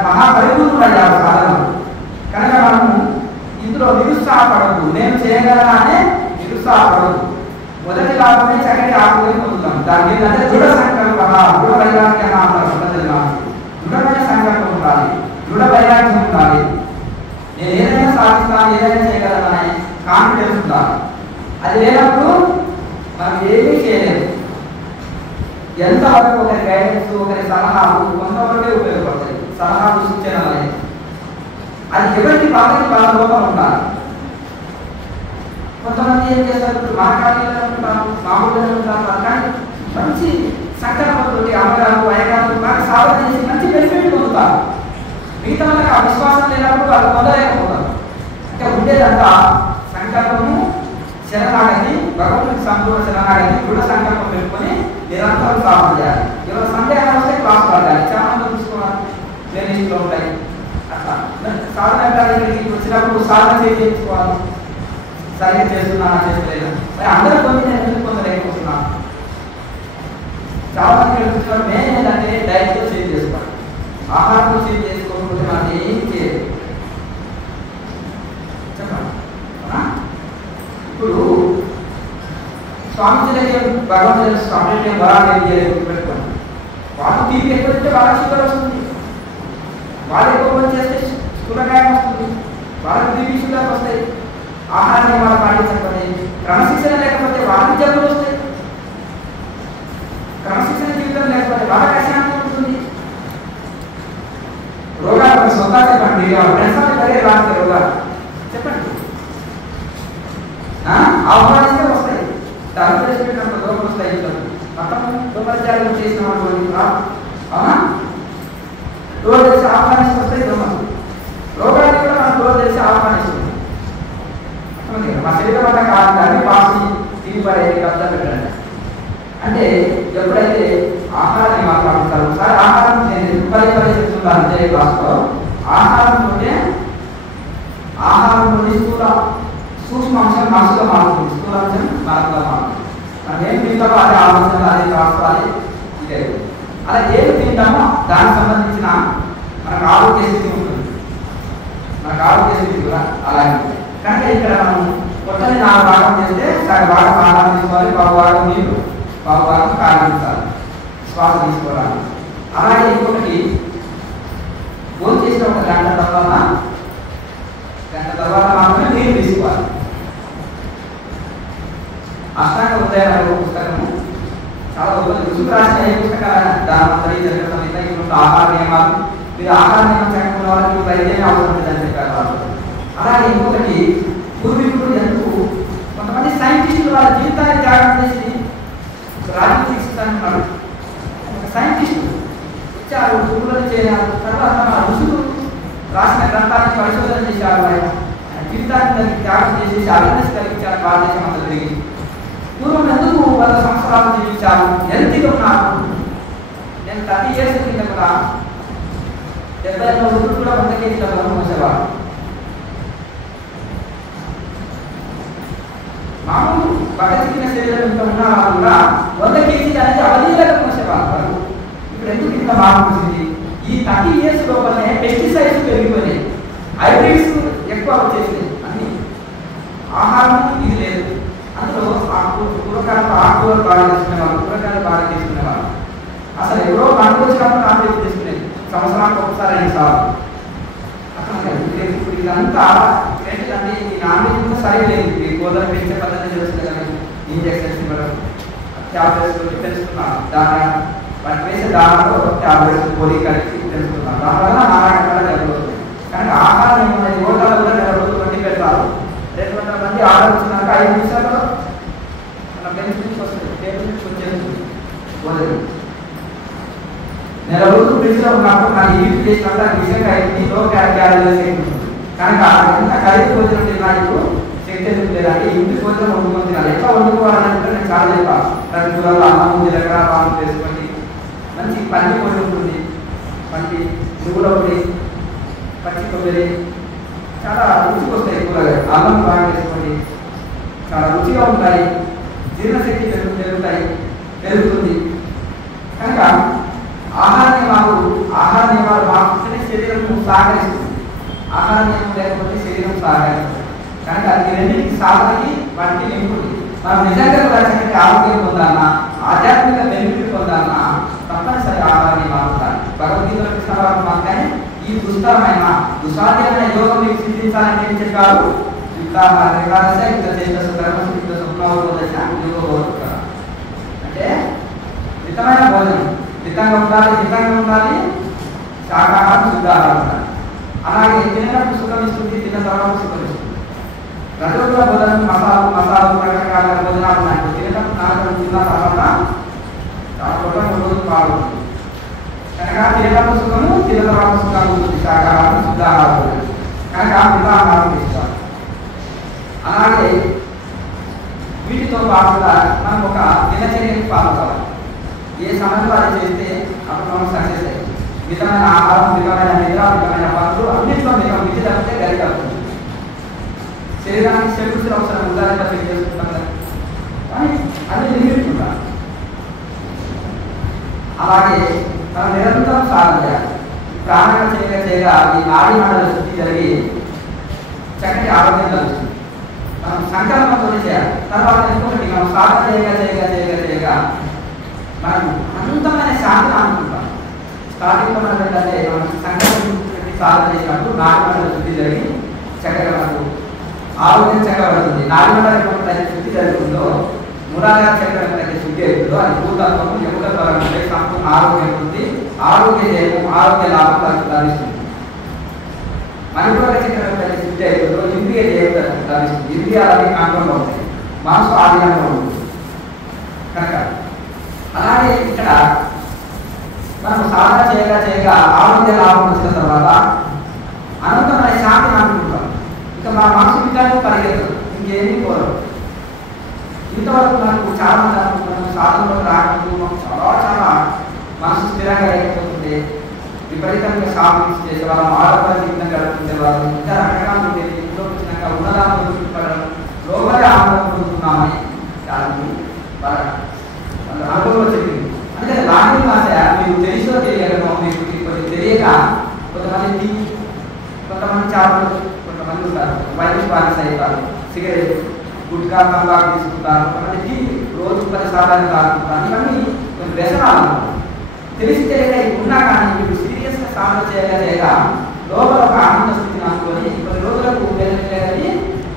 మహాపరిపూర్ణుడు అయ్యారు సాధనలు. కనుక మనము ఇందులో నిరుత్సాహపడద్దు, నేను చేయగలనా అనే నిరుత్సాహపడద్దు. మొదటి లాభమే చక్కటి ఆరోగ్యం పొందుతాం. దానికి ఏంటంటే దృఢ సంకల్ప, దృఢ వైరాగ్యం అంటారు. మొదటి లాభం దృఢమైన సంకల్పం ఉండాలి, దృఢ వైరాగ్యం ఉండాలి. నేను ఏదైనా సాధిస్తాను, ఏదైనా చేయగలననే కాన్ఫిడెన్స్ ఉండాలి. అది లేనప్పుడు మనం ఏమీ చేయలేదు. ఎంతవరకు ఒకరి గైడెన్స్, ఒకరి సలహాలు కొంతవరకే ఉపయోగపడతాయి. సలహాలు సూచనలు అనేది అది ఎవరికి బాధకి బాధ లోపల ఉండాలి. కొంతమంది ఏం చేస్తారు, మా ఖాళీలో ఉంటారు, మామూలుగా ఉంటారు, కానీ మంచి సంకల్పంతో అమ్మగారు అయ్యగారు బాగా సాధన చేసి మంచి బెనిఫిట్ పొందుతారు. మిగతా వాళ్ళకి ఆ విశ్వాసం లేనప్పుడు వాళ్ళు పొందలేకపోతారు. అంటే ఉండేదంతా సంకల్పము, శరణాగతి, భగవంతుడికి సంపూర్ణ శరణాగతి, దృఢ సంకల్పం పెట్టుకొని నిరంతరం సాధన చేయాలి. ఎవరు సందేహాలు వస్తే క్లాస్ పడాలి, చాలా మంది చూసుకోవాలి, ప్లేలిస్ట్లో ఉంటాయి. అట్లా సాధన వచ్చినప్పుడు సాధన చేయించుకోవాలి. సరిగ్గా చేస్తున్నానా చేస్తలేదు, మరి అందరూ కొన్ని నేను ఎందుకు పొందలేకపోతున్నాను. చాలా మంది చూస్తున్నారు, నేను ఏంటంటే డైట్తో చేంజ్ చేసుకోవాలి, ఆహారంతో చేంజ్ చేసుకోకపోతే మనకి ఏం చేయదు. చెప్పండి. ఇప్పుడు స్వామిజీలకి భగవంతుడు స్వామి వరాలు ఏం చేయలేదు గుర్తుపెట్టుకోండి. వాళ్ళు తీపి ఎక్కువ వాళ్ళకి షుగర్ వస్తుంది, వాళ్ళు ఎక్కువ పని చేస్తే స్థూలకాయం వస్తుంది, వాళ్ళకి తీపి షుగర్ వస్తాయి. ఆహార నియమాలు పాటించకపోతే, క్రమశిక్షణ లేకపోతే వాళ్ళకి జబ్బులు వస్తాయి. క్రమశిక్షణ జీవితం లేకపోతే వాళ్ళకి అశాంతి ఉంటుంది. రోగాలు సొంత చెప్పండి, రాస్తే రోగాలు చెప్పండి. ఆహ్వానిస్తే వస్తాయి, తలుపు చేసి పెట్టినంత దూరం వస్తాయి. ఇంట్లో మొత్తం దోమర్యాలు చేసిన అవునా, రోజు తెలిసి ఆహ్వానిస్తే వస్తాయి దోమలు. రోగాన్ని కూడా మనం రోజు తెలిసి ఆహ్వానిస్తుంది. మా శరీరం వల్ల కాదని పాసి తిరిగిపడేది కబ్జా పెట్టండి. అంటే ఎప్పుడైతే ఆహారాన్ని మాట్లాడుతారు, ఒకసారి ఆహారం నేను చెప్తున్నాను అంతే క్లాస్లో. ఆహారంతోనే స్థూల సూక్ష్మాంశం మనసులో మారుతుంది, స్థూలాంశం మనసులో మారుతుంది. మనం ఏం తింటామో అదే ఆలోచన, అదే రాసుకోవాలి. ఇదే అలా ఏమి తింటామో దానికి సంబంధించిన మనకు ఆరోగ్య స్థితి ఉంటుంది. మనకు ఆరోగ్య స్థితి కూడా అలాగే ఉంటుంది. కనుక ఇక్కడ మనం కొత్తని 4 భాగం చేస్తే సగం భాగం ఆహారం తీసుకోవాలి, బాగు భాగం నీళ్ళు, బాగు భాగం కాగించాలి, శ్వాస తీసుకోవాలి. అలాగే ఇంకొకటి భోజనం చేసిన ఒక గంట తర్వాత మాత్రమే నీళ్ళు తీసుకోవాలి. అష్టాంగ ఉదయాలు పుస్తకము చాలా రుసుకు రాసిన ఏ పుస్తకాలు దాని జరగడం ఆహార నియమాలు, మీరు ఆహార నియమం చేయకుండా వాళ్ళకి వైద్యమే అవసరం లేదని చెప్పారు. అలాగే ఇంకొకటి పూర్వీకులు ఎందుకు కొంతమంది సైంటిస్టులు వాళ్ళ జీవితాన్ని త్యాగం చేసి రాజకీయ శిక్షిస్తాను. ఒక సైంటిస్టు ఇచ్చారు, పురుగులను చేయాలి. తర్వాత మన ఋషులు రాసిన గ్రంథాన్ని పరిశోధన చేశారు. ఆయన జీవితాన్ని త్యాగం చేసేసి అవేర్నెస్ కలిగించారు భారతదేశం అంతా తిరిగి. పూర్వం ఎందుకు 100 సంవత్సరాలు జీవించారు, హెల్తీగా ఉన్నారు. నేను 30 years కింద కూడా 70 కూడా 100 kg బరువు మోసేవారు. మామూలు బట్టచిన శరీరం ఇంత ఉన్నా కూడా 100 kg అనేది అవలీలగా మోసేవారు. ఇప్పుడు ఎందుకు ఇంత మార్పు వచ్చింది? ఈ 30 years లోపలనే పెస్టిసైడ్స్ పెరిగిపోయినాయి, హైబ్రిడ్స్ ఎక్కువ వచ్చేసినాయి. అన్ని ఆహారం ఇది లేదు. అందులో ఆకుకూరలు బాగా తీసుకునేవాళ్ళు, కూరగాయలు బాగా తీసుకునేవాళ్ళు. అసలు ఎవరో పండుగ వచ్చినప్పుడు నాన్ వెజ్ తీసుకునేది, సంవత్సరానికి ఒకసారి 2 సార్లు. అసలు ఇప్పుడు ఇదంతా ఏంటంటే ఈ నాన్ వెజ్ కూడా సరిగా లేదు. ఈ గోధుమ పెంచే పద్ధతి తెలుస్తుంది కానీ ఇంజెక్షన్స్ ఇవ్వడం, ట్యాబ్లెట్స్ తెలుసుకున్నాను. వాటి వేసే దానిలో ట్యాబ్లెట్స్ పొడి కలిసి తెలుసుకున్నాను. దానివల్ల నారాయణ జరుగుతుంది. కానీ ఆహారం ఏమున్నది, హోటల్లో కూడా 2 రోజులు వండి పెడతారు. 200 మంది ఆర్డర్ వచ్చినాక 5 నిమిషాల్లో మన బెంచ్ నుంచి వస్తుంది, టేబుల్ నుంచి వచ్చేస్తుంది భోజనం. 1 రోజులు ఫ్రిడ్జ్లో ఉన్నప్పుడు నాకు హీట్ చేసినప్పుడు అది నిజంగా ఇంట్లో క్యాలరీస్ ఉంటుంది. కనుక ఎంత ఖరీదు భోజనం తిన్నాడు శక్తి ఎందుకు లేదంటే ఇంటి భోజనం వండుకొని తినాలి. ఎట్లా వండుకోవాలని కూడా నేను చాలా చెప్పాను. ప్రతి కూరలో అన్నం, జీలకర్ర, పాలు వేసుకోండి, మంచి పల్లి పొడి ఉంటుంది, మంచి నువ్వుల పొడి, పచ్చి కొబ్బరి, చాలా రుచికి వస్తాయి కూరగాయలు. అల్లం బాగా వేసుకోండి, చాలా రుచిగా ఉంటాయి, జీర్ణశక్తి పెరుగుతుంది. కనుక ఆహార నియమాలు మాత్రమే శరీరం సహకరిస్తుంది. ఆహార నియమం లేకపోతే శరీరం సహకరిస్తుంది. కనుక అది రెండింటికి సాధనకి వాటికి లింక్ ఉంది. మనం నిజంగా కూడా చక్కటి ఆరోగ్యం పొందాలన్నా, ఆధ్యాత్మిక బెనిఫిట్ పొందాలన్నా తప్పనిసరి ఆహారాన్ని మారుతారు. భగవద్గీతలో కృష్ణ పరమాత్మ మాత్రమే ఈ దుస్తరమైన దుసాధ్యమైన యోగం మీకు సిద్ధించాలని ఏం చెప్పారు? అంటే మితమైన భోజనం, మితంగా ఉండాలి, శాకాహారం శుద్ధాహారం ఉండాలి. అలాగే తినడానికి సుఖం ఇస్తుంది, తిన్న తర్వాత సుఖం ఇస్తుంది. రజోగుణ భోజనం మసాలు రకరకాల భోజనాలు ఉన్నాయి. తినటప్పుడు నాలుగు తిన్న తర్వాత చాలా రోజు బాగుంటుంది కనుక తినటప్పుడు సుఖము, తిన్న తర్వాత సుఖం ఉంటుంది. శాకాహారం శుద్ధాహారం కనుక మితాహారం తీసుకోవాలి. అలాగే వీటితో పాటుగా మనం ఒక దినచర్యకి పాల్గొవాలి. ఏ సమయంలో అది చేస్తే అప్పుడు మనం సక్సెస్ అయ్యి మితమైన ఆహారం, మితమైన నిద్ర, మితమైన పనులు అన్నింటిలో మితం విధి తప్పితే గరి కలుగుతుంది. శరీరానికి శక్తి అవసరం ఉదాహరణ చెక్ చేసుకుంటాం కదా, కానీ అన్ని లిమిట్ ఉండాలి. అలాగే మనం నిరంతరం సాధన చేయాలి. ప్రాణాయామం చేయగా ఈ నాడీ మండల శుద్ధి జరిగి చక్కటి ఆరోగ్యం కలుగుతుంది. మనం సంకల్పంతో చేయాలి. తర్వాత ఇంకొకటి మనం సాధన చేయగా మనం అనంతమైన శాంతిని అనుకుంటాం. స్టార్టింగ్లో మనం ఏంటంటే మనం సంకల్పం సాధన చేసినప్పుడు నాడిమండల శుద్ధి జరిగి చక్కగా మనకు ఆరోగ్యం చక్కబడుతుంది. నాడిమండల ఎప్పుడైతే శుద్ధి జరుగుతుందో, మూలాధార చక్రం ఎప్పుడైతే శుద్ధి అవుతుందో అది భూతత్వము ఎముక ద్వారా సంపూర్ణ ఆరోగ్యం ఉంటుంది. ఆరోగ్య లాభం లభిస్తుంది. మణిపూరక చక్రం ఎప్పుడైతే శుద్ధి అవుతుందో ఇంద్రియ దేవత లభిస్తుంది. ఇంద్రియాలన్నీ కంట్రోల్లో ఉంటాయి, మనసు ఆధీనంలో ఉంటుంది. కనుక అలాగే ఇక్కడ మనం సాధన చేయగా ఆరోగ్య లాభం వచ్చిన తర్వాత అనంతమైన శాంతిని అనుకుంటాం. ఇక మన మనసు విధానం పరిగెత్తదు, ఇంకేమీ కోరదు. ఇంతవరకు మనకు చాలా మంది అనుకుంటున్నాం సాధనలో రాకుండా చాలా మనసు స్థిరంగా లేకపోతుంది, విపరీతంగా సాధన చేసేవాళ్ళం, ఆరోగ్య జీవితం గడుపుతుండే వాళ్ళు, ఇంకా రకరకాలు ఉండేది. ఇంట్లో వచ్చినాక ఉన్నదాన్ని దొరికిపడడం, లోపలే ఆనందం పొందుతున్నామని దానికి అనుభవంలో చెప్పింది. అంటే లాంటి భాష మీకు తెలుసో తెలియకనో, మీకు కొంచెం తెలియక కొంతమంది కొంతమంది చేపలు కొంతమంది ఉంటారు, వైద్యులు బానిస అవుతారు, సిగరెట్ గుట్కా తంబాకు తీసుకుంటారు, కొంతమంది రోజు 10 సార్లు తాగుతుంటారు. ఇవన్నీ కొన్ని వ్యసనాలు తెలిసి తెలియక ఉన్నా కానీ మీరు సీరియస్గా సాధన చేయగా లోపల ఒక ఆనంద స్థితిని అనుకొని కొన్ని రోజులకు వెళ్ళి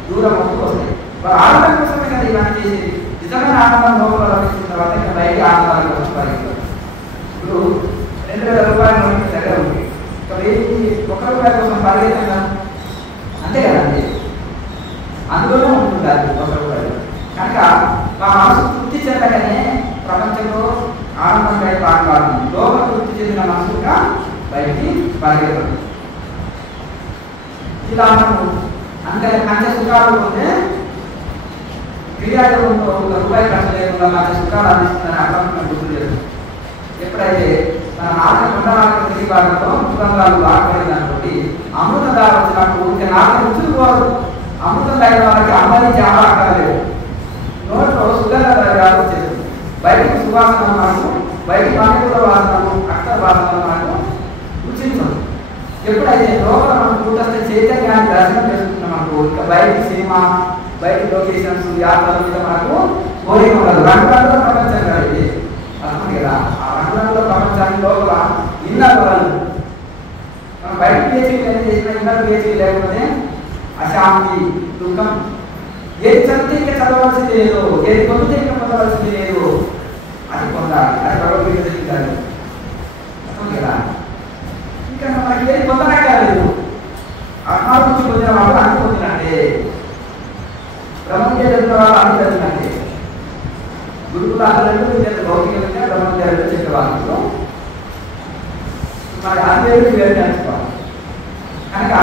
దూరం అవుతూ వస్తాయి. వారు ఆనందం కోసమే కదా ఇవన్నీ చేసేది. నిజమైన ఆనందం లోపల లభించిన తర్వాత ఇంకా బయట ఆనందాలు వస్తాయి. ఇప్పుడు 2000 రూపాయలు మనకి దగ్గర ఉంది, ఒక రూపాయి కోసం పరిగెత్తాం అంతే కదండి, అందులోనే ఉంటుంది అది 1 రూపాయలు. కనుక మా మనసు తృప్తి చెందగానే ప్రపంచంలో ఆనందం బయట ఆనందాలు, లోపల తృప్తి చెందిన మనసుగా బయటికి పరిగెత్తదు. ఇలా మనము అంటే పంచ సుఖాలు ఉంటే క్రియాజీవంతో 1 రూపాయి ఖర్చు లేకుండా మంచి సుఖాలు అందిస్తుందని అర్థం గుర్తు చేస్తుంది. ఎప్పుడైతే మన నాలుగు మండలాలకు తిరిగి భాగంలో సుగంధాలు బాగుపడింది అనుకోండి, అమృతధార వచ్చినప్పుడు ఇంకా 4 రుచులు పోదు. అమృతం అయిన వాళ్ళకి అమ్మని చాలా అక్కర్లేదు, నోట్లో సుగంధ ద్రవ్యాలు వచ్చేస్తుంది. బయటకు సువాసన మనకు, బయట మణిపూర వాసనము, అక్షర వాసన మనకు రుచించదు. ఎప్పుడైతే లోపల మనం కూర్చొస్తే చైతన్యాన్ని దర్శనం చేసుకుంటున్నాం అనుకో, ఇంకా బయట సినిమా, బయట లొకేషన్స్, యాత్రలు మీద మనకు కోరిక ఉండదు. రంగురంగుల ప్రపంచం కలిగి అర్థం కదా, ఆ రంగురంగుల ప్రపంచానికి లోపల ఇన్నర్ వరల్డ్. మనం బయట పేజీ చేసిన ఇన్నర్ పేజీ లేకపోతే అశాంతి, దుఃఖం. ఏది చదివితే ఇంకా చదవలసింది లేదు, ఏది పొందితే ఇంకా పొందవలసింది లేదు, అది పొందాలి. అది భగవద్గీత చెప్తారు అర్థం కదా. ఇంకా మనకి ఏది పొందనక్కర్లేదు. ఆత్మాభివృద్ధి పొందిన వాళ్ళు అన్ని పొందినట్టే, బ్రహ్మవిద్య చదివిన వాళ్ళు అన్ని చదివినట్టే. గురుకుల విద్యార్థి భౌతిక విద్య, బ్రహ్మవిద్య చెప్పే వాళ్ళు మరి అది వేరు వేరు నేర్చుకోవాలి. కనుక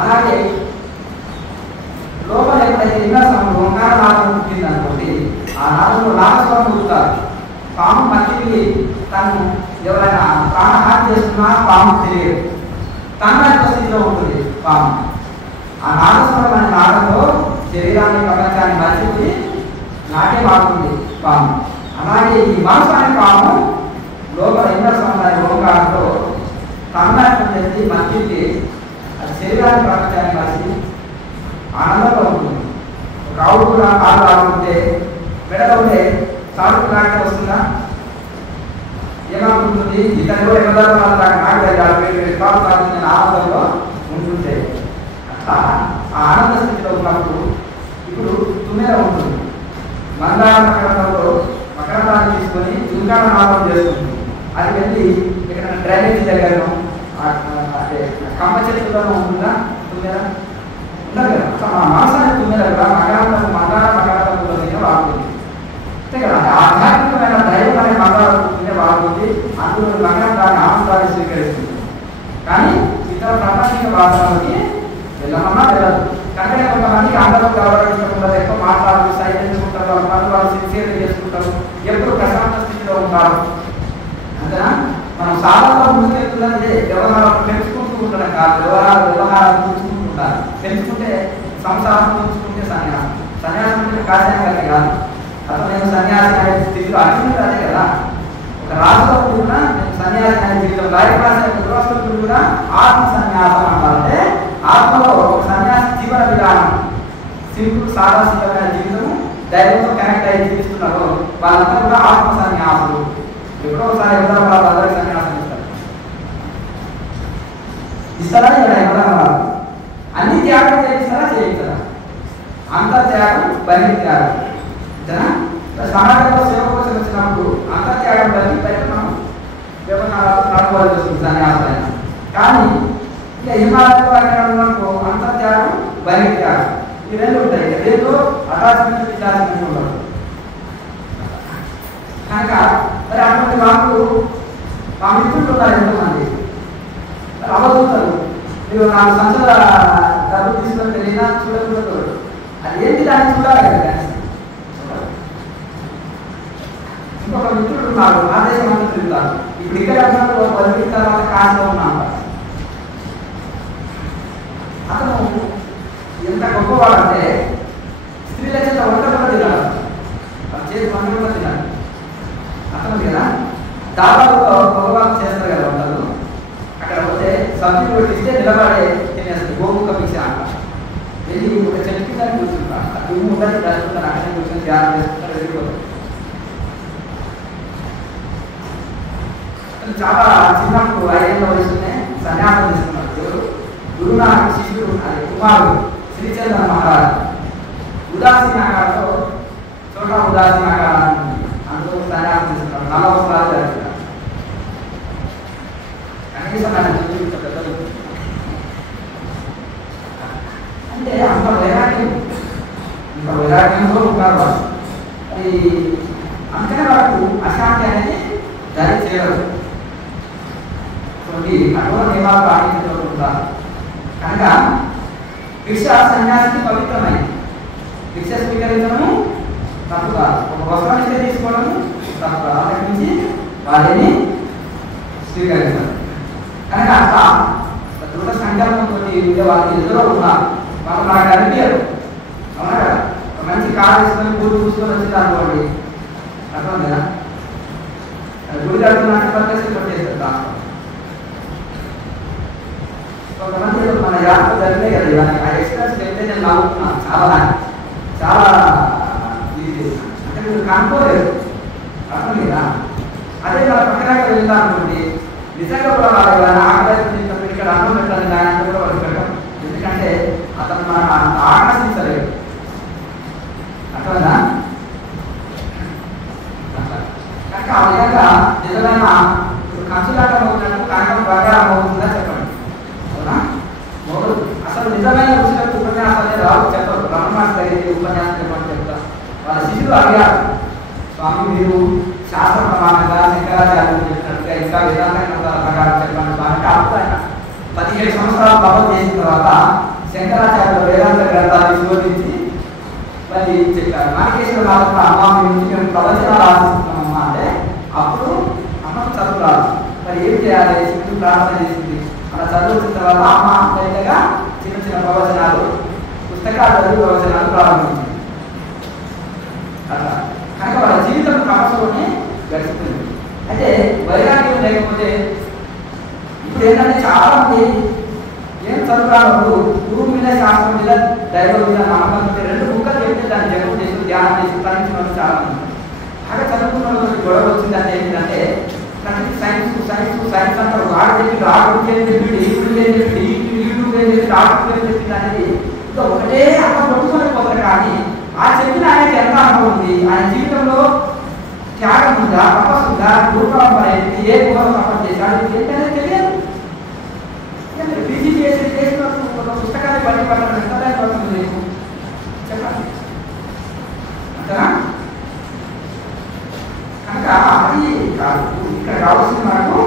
అలాగే లోపల ఎప్పుడైతే ఇన్న సమయంలో ఓంకార నాదం పుట్టింది అనుకోండి, ఆ నాదంలో నాగస్వరం పుట్టుతారు. పాము మట్టికి తను ఎవరైనా ప్రాణహాని చేస్తున్నా పాము తెలియదు, తన్మయ స్థితిలో ఉంటుంది పాము. ఆ నాగస్వరం అనే నాదంలో శరీరాన్ని ప్రపంచాన్ని మర్చిపోయి నాట్యం ఆడుతుంది పాము. అలాగే ఈ మనసు అనే పాము లోపల ఇన్న సమయాన్ని ఓంకారంలో తన్మయత్వం చేసి మట్టికి అది శరీరాన్ని ప్రపంచాన్ని మర్చి ఆనందంలో ఉంటుంది. ఒక ఆవు కూడా పాలు తాగుతుంటే మెడలో ఉంటే తాడు లాంటి వస్తుందా? ఏమనుకుంటుంది? ఇతను కూడా ఎవరు నాకు పాలు తాగుతుంది ఆనందంలో ఉంటుంటే అట్లా ఆ ఆనంద స్థితిలో ఉన్నప్పుడు ఇప్పుడు తుమ్మెర ఉంటుంది. మందార మకరంలో మకరందాన్ని తీసుకొని దుర్గాణ నామం చేస్తుంది. అది వెళ్ళి ఇక్కడ డ్రైనేజ్ దగ్గరను అంటే కమ్మ చెట్టులోనూ ఉంటుందా తుమ్మెర? ఉండదు కదా. అట్లా మన మనసు అనే తుమ్మెర కూడా మకరంలో మందార మకరంలో వాడుతుంది అంతే కదా. ఆధ్యాత్మికమైన దైవం అనే మందార వాడుతుంది. అందులో మకరం దాన్ని ఆనందాన్ని స్వీకరిస్తుంది. కానీ ఇతర ప్రపంచ భాషలకి వెళ్ళమన్నా వెళ్ళదు. కనుక కొంతమందికి అందరూ గౌరవించకుండా ఎక్కువ మాట్లాడారు, సైలెంచుకుంటారు, వాళ్ళు సిన్సియర్గా చేసుకుంటారు, ఎప్పుడు ప్రశాంత స్థితిలో ఉంటారు. అంతేనా? మనం సాధారణ ముందుకెళ్తున్నది వ్యవహారాలు పెంచుకుంటూ ఉండడం కాదు, వ్యవహారాలు పెంచుకుంటూ ఉంటారు. పెంచుకుంటే సంసారం, పెంచుకుంటే సన్యాసం. సన్యాసం అంటే కాశ్యాన్ని కాదు. అసలు నేను సన్యాసి అనే స్థితిలో అర్జునుడు అదే కదా. ఒక రాజులో కూడా నేను సన్యాసి అనే జీవితం రాయప్రాస గృహస్థులు కూడా ఆత్మ సన్యాసం అంటారంటే ఆత్మలో ఒక సన్యాసి జీవన విధానం సింపుల్ సాదాసీదమైన జీవితం దైవంతో కనెక్ట్ అయ్యి జీవిస్తున్నారు. వాళ్ళంతా కూడా ఆత్మ సన్యాసులు. ఎప్పుడో ఒకసారి హైదరాబాద్ అందరికి సన్యాసం ఇస్తారా? ఎవరైనా అన్ని త్యాగం చేయిస్తారా? చేయిస్తారా? అంతర్త్యాగం బహిర్త్యాగం అంతేనా? సమాజంలో సేవ కోసం వచ్చినప్పుడు అంతర్త్యాగం బహిర్త్యాగం మనం వ్యవహారాలు నడవలసి వస్తుంది సన్యాసాలైన. కానీ ఇక హిమాలయంలో అక్కడ ఉన్నప్పుడు అంతర్త్యాగం బహిర్త్యాగం ఈ రెండు ఉంటాయి. రేపు అటాచ్మెంట్ డిటాచ్మెంట్ ఉండదు. కనుక మరి అటువంటి వాళ్ళు మా మిత్రులు ఉన్నారు ఎంతోమంది అవధూతలు. మీరు 4 సంవత్సరాల డబ్బులు తీసుకొని వెళ్ళినా చూడకూడదు. అది ఏంటి దాన్ని చూడాలి కదా. ఇంకొక మిత్రుడు ఉన్నారు, ఆ దేశం అంతా తిరుగుతారు. ఇప్పుడు ఇక్కడ ఉన్నప్పుడు 10 తర్వాత కాశీలో ఉన్నాను. అతను ఎంత గొప్పవాడంటే స్త్రీల చేత వంట కూడా తినాలి, వాళ్ళ చేతి వంట కూడా తినాలి. అతను కదా దాదాపులో భగవాన్ చేస్తారు కదా వంటలు. అక్కడ పోతే సబ్జీ కొట్టిస్తే నిలబడే తినేస్తుంది. గోముఖ మిక్సీ అంట. వెళ్ళి ఒక చెట్టు కింద కూర్చుంటారు. ఆ దుమ్ము ఉండదు, దర్శకుతారు. అక్కడే కూర్చొని ధ్యానం చేసుకుంటారు, వెళ్ళిపోతారు. చాలా చిన్నప్పుడు 5 ఏళ్ళ వయసులోనే సన్యాసం తీసుకున్నారు. ఎవరు? గురునానక్ శిష్యుడు అది కుమారుడు శ్రీచంద్ర మహారాజు. ఉదాసీనాకారంతో చోట ఉదాసీనాకారాన్ని అందులో సన్యాసం తీసుకున్నారు. 4 వస్త్రాలు జరుగుతారు. కనీసం పెద్దలు అంటే అంత వైరాగ్యంలో ఉంటారు వాళ్ళు. అది అందుకనే వాళ్ళకు అశాంతి అనేది దారి చేయరు. కొన్ని కఠోర నియమాలు పాటించడం ఉంటారు. కనుక భిక్ష సన్యాసికి పవిత్రమైంది. భిక్ష స్వీకరించడము తప్పు కాదు. ఒక వస్త్రం ఇస్తే తీసుకోవడము తప్పు కాదు. అంతకు మించి వాళ్ళని స్వీకరించారు. కనుక అట్లా దృఢ సంకల్పంతో ఉండే వాళ్ళకి ఎదురో ఉన్నారు. వాళ్ళు నాకు అనిపించరు. అవునా కదా? మంచి కారు వేసుకొని పూలు పూసుకొని వచ్చింది అనుకోండి, అర్థం కదా. గుడి కడుతున్నట్టు పర్చేసి పట్టేస్తారు. కొంతమంది మన యాత్ర జరిగినాయి కదా, ఇవన్నీ ఆ ఎక్స్పీరియన్స్ అయితే నేను నవ్వుతున్నాను. చాలా చాలా ఇది అంటే మీరు కనుక్కోలేదు, అర్థం కదా. అదే మన పక్కన వెళ్తా అనుకోండి, నిజంగా కూడా వాళ్ళు ఆకలి ఇక్కడ అన్నం పెట్టాలి దాని కూడా వాళ్ళు పెట్టడం. ఎందుకంటే అతను మన అంత ఆకర్షించలేదు. అర్థమైందా? కనుక ఆ విధంగా నిజమైన కంచులాట అవుతున్నట్టు కనకం ప్రకారం అవుతుందా చెప్పండి. అవునా? అసలు నిజమైన ఋషులకు ఉపన్యాసాలే రావు, చెప్పరు. బ్రహ్మమాస్ జరిగింది ఉపన్యాసం చెప్పండి చెప్తారు. వాళ్ళ శిష్యులు అడిగారు, స్వామి మీరు శాస్త్ర ప్రమాణంగా శంకరాచార్యులు చెప్పినట్టుగా ఇంకా వేదాంత గ్రంథాల ప్రకారం చెప్పండి స్వామి. అప్పుడు ఆయన 17 సంవత్సరాలు తపస్సు చేసిన తర్వాత శంకరాచార్యులు వేదాంత గ్రంథాన్ని శోధించి మరి చెప్పారు. మాణికేశ్వర రాజు అమ్మ మీ నుంచి మేము ప్రవచనాలు ఆశిస్తున్నామమ్మా అంటే అప్పుడు అమ్మకు చదువు రాదు. మరి ఏం చేయాలి? శివుడు ప్రార్థన చేసింది. అలా చదువు వచ్చిన తర్వాత అమ్మ అంతగా చిన్న చిన్న ప్రవచనాలు పుస్తకాలు చదివి ప్రవచనాలు ప్రారంభించింది. అట్లా కనుక వాళ్ళ జీవితం తపస్సులోనే గడిచిపోయింది. అయితే వైరాగ్యం లేకపోతే ఇప్పుడు ఏంటంటే చాలా మంది ఏం చదువురానప్పుడు గురువు మీద శాస్త్రం మీద దైవం మీద నమ్మకం మీద 2 ముక్క పుస్తకాలు చెప్తే దాన్ని జపం చేసి ధ్యానం చేసి తరించిన వాళ్ళు చాలా మంది. బాగా చదువుకున్న వాళ్ళకి గొడవ వచ్చిందంటే ఏంటంటే ప్రతి సైన్స్ అంటారు. వాడు చెప్పి ఆర్డర్ చెప్పి యూట్యూబ్ చెప్పి ఆర్డర్ చెప్పింది అనేది ఇంకా ఒకటే అక్కడ కొట్టుకొని పోతారు. కానీ ఆ చెప్పిన ఆయనకి ఎంత అనుభవం ఉంది, ఆయన జీవితంలో త్యాగం ఉందా, తపస్సు ఉందా, రూపం ఏ గౌరవం తపస్సు చేశాడు ఏంటనేది తెలియదు. పీజీ చేసిన ఒక పుస్తకాన్ని బట్టి పట్టడం ఎంత పడుతుంది మీకు చెప్పండి అంతనా? కనుక అది కాదు ఇక్కడ కావాల్సింది మనము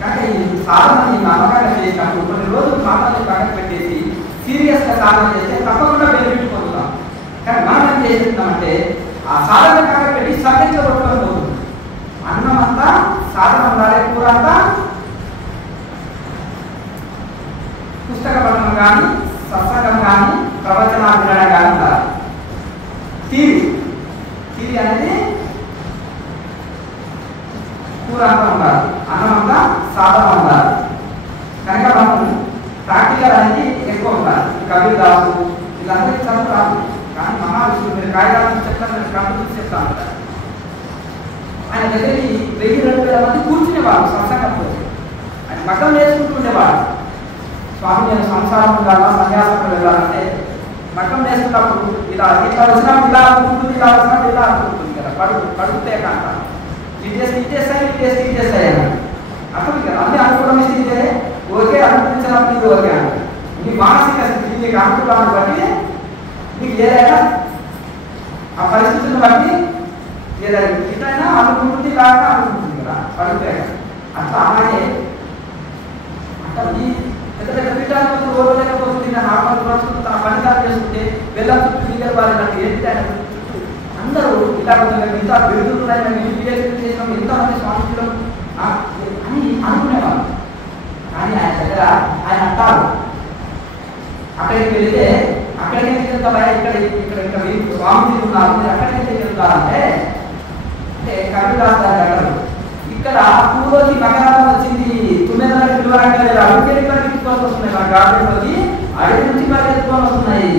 కనుక ఈ సాధనని నమ్మకంగా చేసినప్పుడు కొన్ని రోజులు సాధనని పక్కన పెట్టేసి సీరియస్గా సాధన చేస్తే తప్పకుండా బెనిఫిట్ పొందుతాం. కానీ మనం ఏం చేస్తున్నామంటే ఆ సాధన పక్కన పెట్టి సబ్జెక్ట్లో కొట్టుకొని పోతుంది. అన్నం అంతా సాధన ఉండాలి, కూర అంతా పుస్తక పఠనం కానీ సత్సంగం కానీ ప్రవచనాభినయం కానీ ఉండాలి. తీరి అనేది కూర అంతా ఉండాలి, అన్నం అంతా సాధన ఉండాలి. కనుక మనం ప్రాక్టికల్ అనేది ఎక్కువ ఉండాలి. కబీర్ దాసు వీళ్ళందరికీ చదువు రాదు, కానీ మహావిష్ణువు మీరు కాగితాలను చెప్తాను, నేను కంప్యూటర్ చెప్తా ఉంటాను. ఆయన దగ్గరికి 1000-2000 మంది కూర్చునేవాడు సత్సంగంతో. ఆయన మఠం నేర్చుకుంటుండేవాడు. స్వామి నేను సంసారం ఉండాలా, సన్యాసంలో వెళ్ళాలంటే మఠం నేర్చుకున్నప్పుడు ఇలా వచ్చినప్పుడు ఇలా అనుకుంటుంది, ఇలా వచ్చినప్పుడు ఇలా అనుకుంటుంది కదా, పడుకుతే కాక ఇచ్చేస్తాయి అసలు కదా అన్ని అనుకూలం ఇస్తే ఓకే, అనుకూలించినప్పుడు ఓకే అంట. నీ మానసిక స్థితి నీకు అనుకూలాన్ని బట్టి నీకు ఏదైనా ఆ పరిస్థితులను బట్టి ఏదైనా ఇటైనా అనుకుంటుంది కాక అనుకుంటుంది కదా, పడితే అట్లా అలాగే అంటే ఈ పెద్ద పెద్ద పీఠాలకు ఓర్వలేకపోతుంది. నార్మల్ ప్రస్తుతం తన ఫలితాలు చేసుకుంటే వెళ్ళం చుట్టూ నీళ్ళ బారినట్టు ఏంటి ఆయన చుట్టూ అందరూ ఇలా ఇంత బిరుదులు చేసినాం, ఎంతమంది స్వామిలో అని అనుకునేవాళ్ళు. కానీ ఆయన దగ్గర ఆయన అంటారు అక్కడికి వెళితే అక్కడికి వెళ్తారా, ఇక్కడ ఇంకా స్వామి ఉన్నారు, మీరు అక్కడికి వెళ్తారంటే అంటే కవిదాస్ గారు అంటారు ఇక్కడ పూర్వకి నగరాలు వచ్చింది, 9 కిలోమీటర్లు అడుగుకొని వస్తున్నాయి. మన గార్డెన్లోకి అడుగు నుంచి పరిగెత్తుకొని వస్తున్నాయి.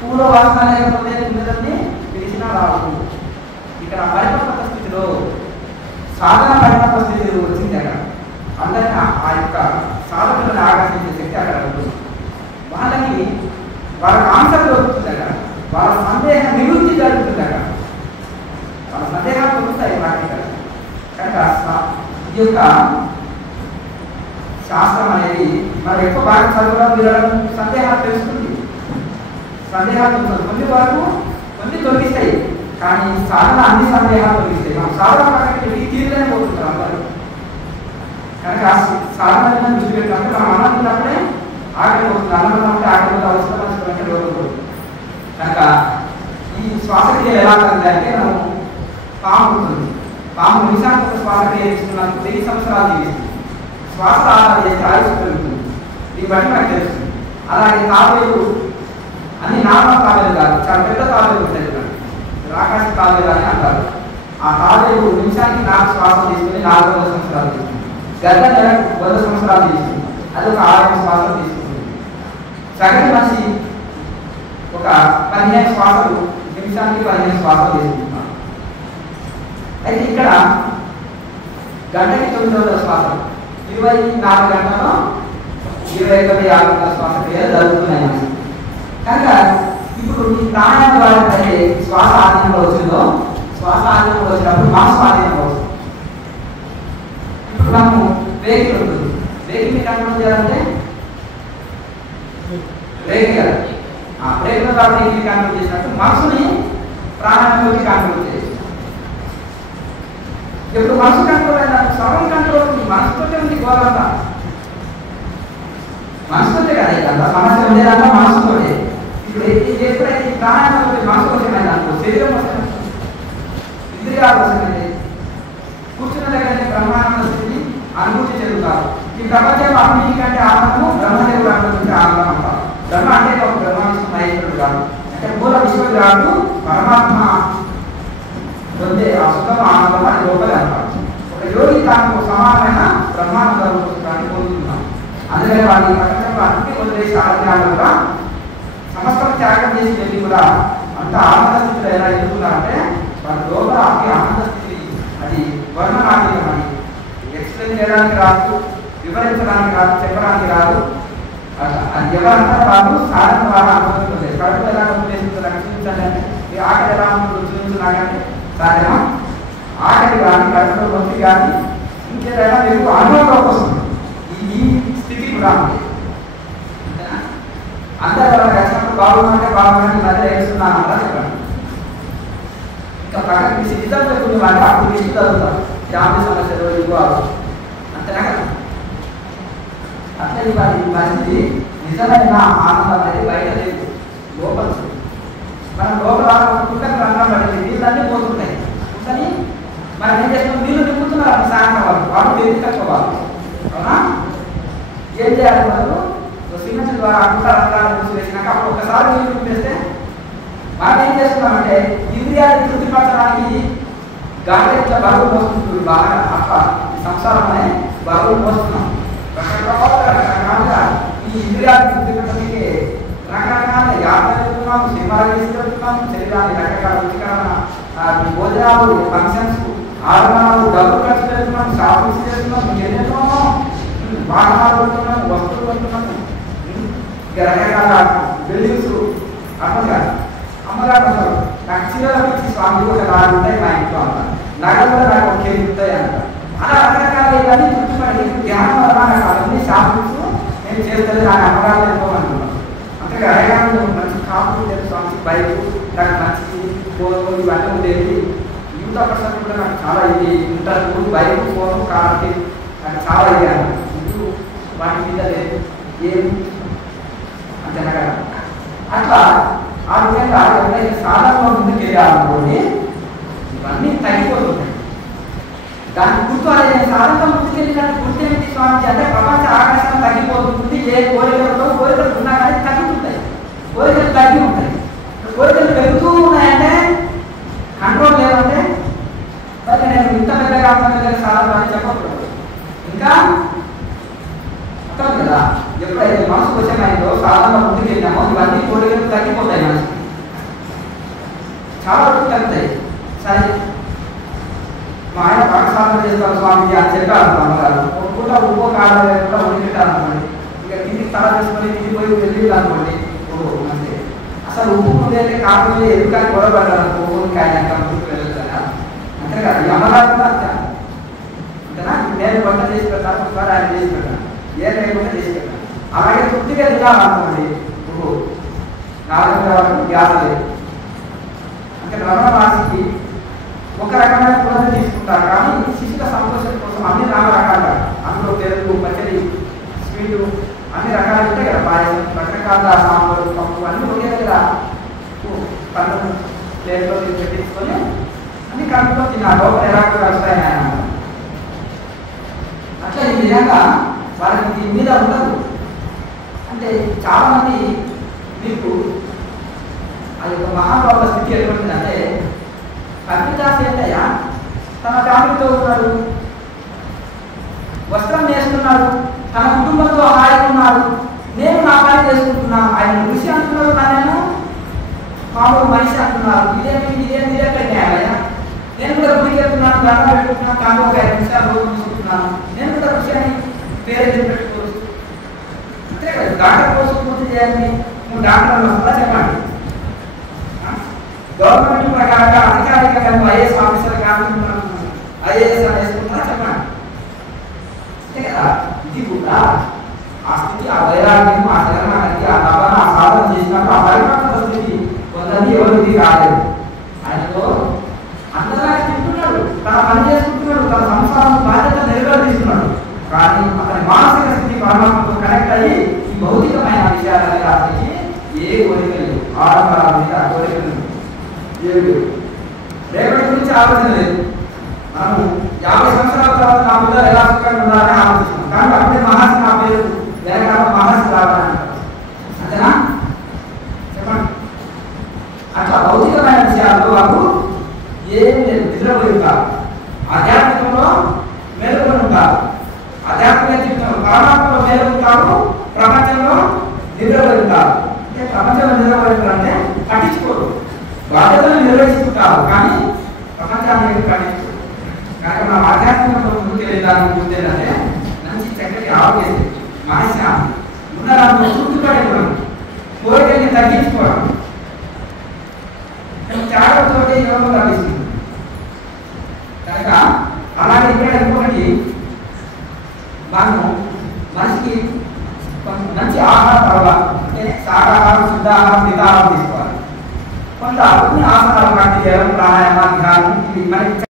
పూర్వ వాసన లేకపోతే 9 పిలిచినా రావు. ఇక్కడ పరిపక్వత స్థితిలో సాధన పరిపక్వ స్థితి వచ్చింది. అక్కడ అందరినీ ఆ యొక్క సాధకులను ఆకర్షించే శక్తి అక్కడ ఉంటుంది. వాళ్ళకి ఆన్సర్ దొరుకుతుంది అక్కడ, వాళ్ళ సందేహ నివృత్తి జరుగుతుంది అక్కడ, వాళ్ళ సందేహాలు దొరుకుతాయి ప్రాక్టికల్. కనుక ఈ యొక్క శాస్త్రం అనేది మనం ఎక్కువ బాగా చదవడం వినడం సందేహాలు తెలుస్తుంది, సందేహాలు కొన్ని వరకు కొన్ని తొలగిస్తాయి. కానీ సాధన అన్ని సందేహాలు తొలగిస్తాయి. మనం సాధన పక్కన తీరుగానే పోతుంటాం అందరూ. కనుక సాధన దృష్టి పెట్టాలంటే మనం అన్నం తిన్నప్పుడే ఆకలి పోతుంది, అన్నం అంటే ఆకలి అవసరం రోగం. కనుక ఈ శ్వాసక్రియ ఎలా అంటే మనం పాము ఉంటుంది, పాము నిమిషానికి ఒక శ్వాసక్రియ ఇస్తున్నప్పుడు 1000 సంవత్సరాలు జీవిస్తుంది. శ్వాస ఆధార చేస్తే ఆయుష్ పెరుగుతుంది. దీన్ని బట్టి మనకు తెలుస్తుంది. అలాగే తాబేలు అన్ని నార్మల్ తాబేలు కాదు, చాలా పెద్ద తాబేలు ఉంటాయి, రాకాశ తాబేలు అని అంటారు. ఆ తాబేలు నిమిషానికి 4 శ్వాసలు తీసుకుని 400 సంవత్సరాలు తీసుకుంది. గద్ద 100 సంవత్సరాలు తీసుకుంది. అది ఒక 6 శ్వాసలు తీసుకుంటుంది. సగటు మనిషి ఒక 15 శ్వాసలు నిమిషానికి 15 శ్వాసలు తీసుకుంటున్నాం. అయితే ఇక్కడ గంటకి 900 శ్వాసలు, 24 గంటల్లో 21,50 శ్వాసక్రియలు జరుగుతున్నాయి. కనుక ఇప్పుడు ఈ ప్రాణాయామ ద్వారా శ్వాస ఆధీనంలో వచ్చిందో, శ్వాస ఆధీనంలో వచ్చినప్పుడు మనసు ఆధీనంలో వస్తుంది. ఇప్పుడు మనము వెహికల్ ఉంటుంది, వెహికల్ని కంట్రోల్ చేయాలంటే బ్రేక్ కదా, ఆ బ్రేక్లో ద్వారా వెహికల్ని కంట్రోల్ చేసినట్టు మనసుని ప్రాణాయామంలోకి కంట్రోల్ చేయొచ్చు. ఇప్పుడు మనసు కంట్రోల్ అయినా సగం కంట్రోల్ ఉంది, మనసుతోటే ఉంది గోరంతా, మనసుతోటే కదా ఇదంతా సమస్య ఉండేదంతా మనసుతోటే. ఇప్పుడు ఎప్పుడైతే ప్రాణాయామంతో మనసు వస్తుంది అనుకో, శరీరం వస్తుంది, ఇంద్రియాలు వస్తుంది, కూర్చున్న దగ్గర బ్రహ్మానంద స్థితిని అనుభూతి చెందుతారు. ఈ ప్రపంచం అన్నిటికంటే ఆనందము బ్రహ్మదేవుడు అనుభవించే ఆనందం అంటారు. బ్రహ్మ అంటే ఒక బ్రహ్మవిష్ణు మహేశ్వరుడు కాదు, అంటే మూల విశ్వవిరాడు పరమాత్మ పొందే ఆ సుఖం ఆనందం అని లోపలి అంటారు. ఒక యోగి తాను సమానమైన బ్రహ్మానందం పొందుతున్నాం. అందుకని వాటి ప్రపంచంలో అన్ని వదిలేసి ఆరోగ్యాలు కూడా సమస్త త్యాగం చేసి వెళ్ళి కూడా అంత ఆనంద స్థితిలో ఎలా ఎదుగుతున్నారంటే వాళ్ళ లోపల ఆనంద స్థితి అది వర్ణనాతీతం, అది ఎక్స్ప్లెయిన్ చేయడానికి రాదు, వివరించడానికి రాదు, చెప్పడానికి రాదు. అది ఎవరంతా వాళ్ళు సాధన ద్వారా అనుభవిస్తుంది. కడుపు ఎలా ఉపయోగిస్తుంది నాకు చూపించండి అంటే ఈ ఆకలి ఎలా చూపించున్నాకంటే సాధన ఆకలి కానీ కడుపులో నొప్పి కానీ ఇంకేదైనా మీకు అనుభవంలోకి వస్తుంది. ఈ స్థితి కూడా ఉంది. అందరూ వచ్చినప్పుడు బాగుందంటే బాగుందని మధ్య వేస్తున్నాను అలా చెప్పండి. ఇంకా ప్రకృతి సిద్ధం పెట్టుకుని వాళ్ళు అప్పుడు ఇష్ట చదువుతాం జాతి సమస్యలు ఇవ్వాలి అంతేనా కదా. అట్లా ఇవ్వాలి మంచి నిజమైన ఆనందం అనేది బయట లేదు, లోపల. మనం లోపల కుక్కకి రంగం పడింది, నీళ్ళన్నీ పోతున్నాయి. కానీ మనం ఏం చేస్తున్నాం, నీళ్ళు నింపుతున్నారు సాయంత్రం వాళ్ళు తెలివి తక్కువ వాళ్ళు. అవునా? ఏం చేయాలి వాళ్ళు సిగ్నల్ ద్వారా అంత రంగాలు మూసివేసినాక అప్పుడు ఒకసారి నీళ్ళు నింపేస్తే మనం ఏం చేస్తున్నామంటే ఇంద్రియాన్ని తృప్తిపరచడానికి గాలి ఇట్లా బరువు మోస్తుంది. బాగా అట్లా సంసారం అనే బరువు మోస్తున్నాం. రకరకాలుగా ఈ ఇంద్రియాన్ని తృప్తిపరచడానికి రకరకాల యాత్రలు వెళ్తున్నాం, సినిమాలు తీసుకెళ్తున్నాం, శరీరాన్ని రకరకాల రుచికరమైన భోజనాలు, ఫంక్షన్స్, ఆడనాలు, డబ్బులు ఖర్చు పెడుతున్నాం, షాపింగ్స్ చేస్తున్నాం, ఎన్నెన్నో వాహనాలు కొంటున్నాం, వస్తువులు కొంటున్నాము, ఇక రకరకాల బిల్డింగ్స్. అమ్మగారు అంటారు నాకు చీరలు ఇచ్చి స్వామి ఒక 4 ఉంటాయి మా ఇంట్లో అంట, నగలు కూడా నాకు ఒక 8 ఉంటాయి అంట. అలా రకరకాల ఇవన్నీ తృప్తిపడి ధ్యానం వల్ల నాకు అవన్నీ షాపింగ్స్ నేను చేస్తుంది నాకు అమ్మగారు వెళ్ళిపోమంటున్నాను. అంతేగా అయ్యగారు మంచి కాపులు లేదు స్వామి, బైక్ నాకు మంచి ఫోన్ ఇవన్నీ ఉండేది. యూత్ పర్సన్ కూడా నాకు చాలా ఇది ఇంటర్వ్యూ, బైక్, ఫోన్, కాబట్టి నాకు చాలా ఇది అన్న ఇప్పుడు వాటి మీద లేదు ఏం అంతేనా కదా. అట్లా ఆ విధంగా ఎవరైతే సాధనలో ముందుకు వెళ్ళాలనుకోండి ఇవన్నీ తగ్గిపోతున్నాయి. దాని గుర్తు అనేది సాధనలో ముందుకు వెళ్ళినట్టు గుర్తు ఏమిటి స్వామి అంటే ప్రపంచ ఆకర్షణ తగ్గిపోతుంది. ఏ కోరికలతో కోరికలు ఉన్నా కానీ తగ్గుతుంటాయి, కోరికలు తగ్గి ఉంటాయి. కోరికలు పెరుగుతూ ఉన్నాయంటే కంట్రోల్ లేదంటే మరి నేను ఇంత పెద్దగా అంత పెద్దగా సాధన అని చెప్పకూడదు. ఇంకా అర్థం కదా, ఎప్పుడైతే మనసు వచ్చేమైందో సాధనలో ముందుకు వెళ్ళామో ఇవన్నీ కోరికలు తగ్గిపోతాయి, మనసు చాలా వరకు తగ్గుతాయి. సరే మా ఆయన బాగా సాధన చేస్తారు స్వామి అని చెప్పారు అమ్మగారు. ఒక పూట ఉప్పు కాలం లేకుండా వండిపెట్టారు అనుకోండి, ఇక కిందికి తల చేసుకొని కింది పోయి వెళ్ళి అనుకోండి. ఓహో అంతే. అసలు ఉప్పు ముందే కాకుండా ఎందుకని గొడవపడ్డారు అనుకోని ఆయన కంపెనీకి వెళ్ళొచ్చారా అంతే కదా. ఈ అమ్మగారు కూడా అంతే అంతేనా. నేను వంట చేసి పెట్టాను, ఒకసారి ఆయన చేసి పెట్టాను, ఏం లేకుండా చేసి పెట్టాను. అలాగే తృప్తిగా తినాలనుకోండి, ఓహో నాలుగు గ్యాస్ లేదు అంటే రమణ మహర్షికి ఒక రకమైన కూరని తీసుకుంటారు. కానీ శిశుల సంతోషం కోసం అన్ని 4 రకాలుగా అందులో పెరుగు, పచ్చడి, స్వీటు అన్ని రకాలు ఉంటాయి కదా, పాయసం, రకరకాల సాంబారు, పప్పు అన్నీ ఒకే దగ్గర కన్ను ప్లేట్లో పెట్టించుకొని అన్ని కడుపులో తిన్నారు. లోపల ఎలా కూడా వస్తాయి ఆయన. అట్లా ఈ విధంగా వాళ్ళకి దీని మీద ఉండదు. అంటే చాలామంది మీకు ఆ యొక్క మహాభావ స్థితి ఎటువంటిదంటే కపిదాస్ ఏంటయ్యా తన ఫ్యామిలీతో ఉన్నాడు, వస్త్రం వేసుకున్నాడు, తన కుటుంబంతో హాయిగా ఉన్నాడు, నేను నా పని చేసుకుంటున్నాను. ఆయన ఋషి అంటున్నారు, నానేమో మామూలు మనిషి అంటున్నారు. ఇదేమి న్యాయమయ్యా. నేను కూడా గుడికి వెళ్తున్నాను, దండం పెట్టుకుంటున్నాను, కానీ ఒక 5 నిమిషాలు రోజు చూసుకుంటున్నాను. నేను కూడా ఋషి అని పేరు పెట్టుకోవచ్చు అంతే కదా. డాక్టర్ కోసం పూర్తి చేయాలి, నువ్వు డాక్టర్ వస్తుందా చెప్పండి. గవర్నమెంట్ ప్రకారంగా అధికారికంగా ఐఏఎస్ ఆఫీసర్ కానుకుంటున్నాను, ఐఏఎస్ అని వేసుకుంటున్నా చెప్పండి అంతే కదా. ఇది కూడా ఆ స్థితి, ఆ వైరాగ్యం, ఆ శరణానికి, ఆ తపన, ఆ సాధన చేసినప్పుడు ఆ పరిమాణ స్థితి కొందరిని ఎవరికి రాలేదు. ఆయనతో అందరిలా తింటున్నాడు, తన పని చేసుకుంటున్నాడు, తన సంసారం బాధ్యత నెరవేర్తిస్తున్నాడు. కానీ అతని మానసిక స్థితి పరమాత్మతో కనెక్ట్ అయ్యి ఈ భౌతికమైన విషయాలని రాత్రికి ఏ కోరికలు, ఆడంబరాల మీద కోరికలు ఏమి రేపటి గురించి ఆలోచన లేదు. మనము 50 సంవత్సరాల తర్వాత నా పిల్లలు ఎలా సుఖంగా ఉండాలని ఆలోచిస్తున్నాం. కానీ అప్పుడే మహర్షి నా పేరు వెనకాల మహర్షి రావాలని అంతేనా చెప్పండి. అట్లా భౌతికమైన విషయాల్లో వాళ్ళు ఏమి లేదు, నిద్రపోయి ఉంటారు. ఆధ్యాత్మికంలో మేలుకొని ఉంటారు, ఆధ్యాత్మిక జీవితంలో పరమాత్మలో మేలుకుంటారు, ప్రపంచంలో నిద్రపోయి ఉంటారు. అంటే ప్రపంచంలో నిద్రపోయి ఉంటారు కాదు, కానీ ప్రపంచాన్ని ఖండిస్తుంది. కనుక మనం ఆధ్యాత్మికంలో ముందుకు వెళ్ళేదాన్ని చూస్తేంటే మంచి చక్కటి ఆరోగ్యం, మనశ్శాంతి, ఉన్నదాంట్లో చుట్టుపడే గుణం, కోరికల్ని తగ్గించుకోవడం, త్యాగంతో యోగం లభిస్తుంది. కనుక అలాగే ఇక్కడ ఇంకొకటి మనము మనిషికి మంచి ఆహారం అలవాటు, అంటే శాకాహారం, శుద్ధాహారం, మితాహారం తీసుకోవాలి. కొంత అన్ని ఆసనాలు ప్రాక్టీస్ చేయడం, ప్రాణాయామ, ధ్యానం, ఇవి మనకి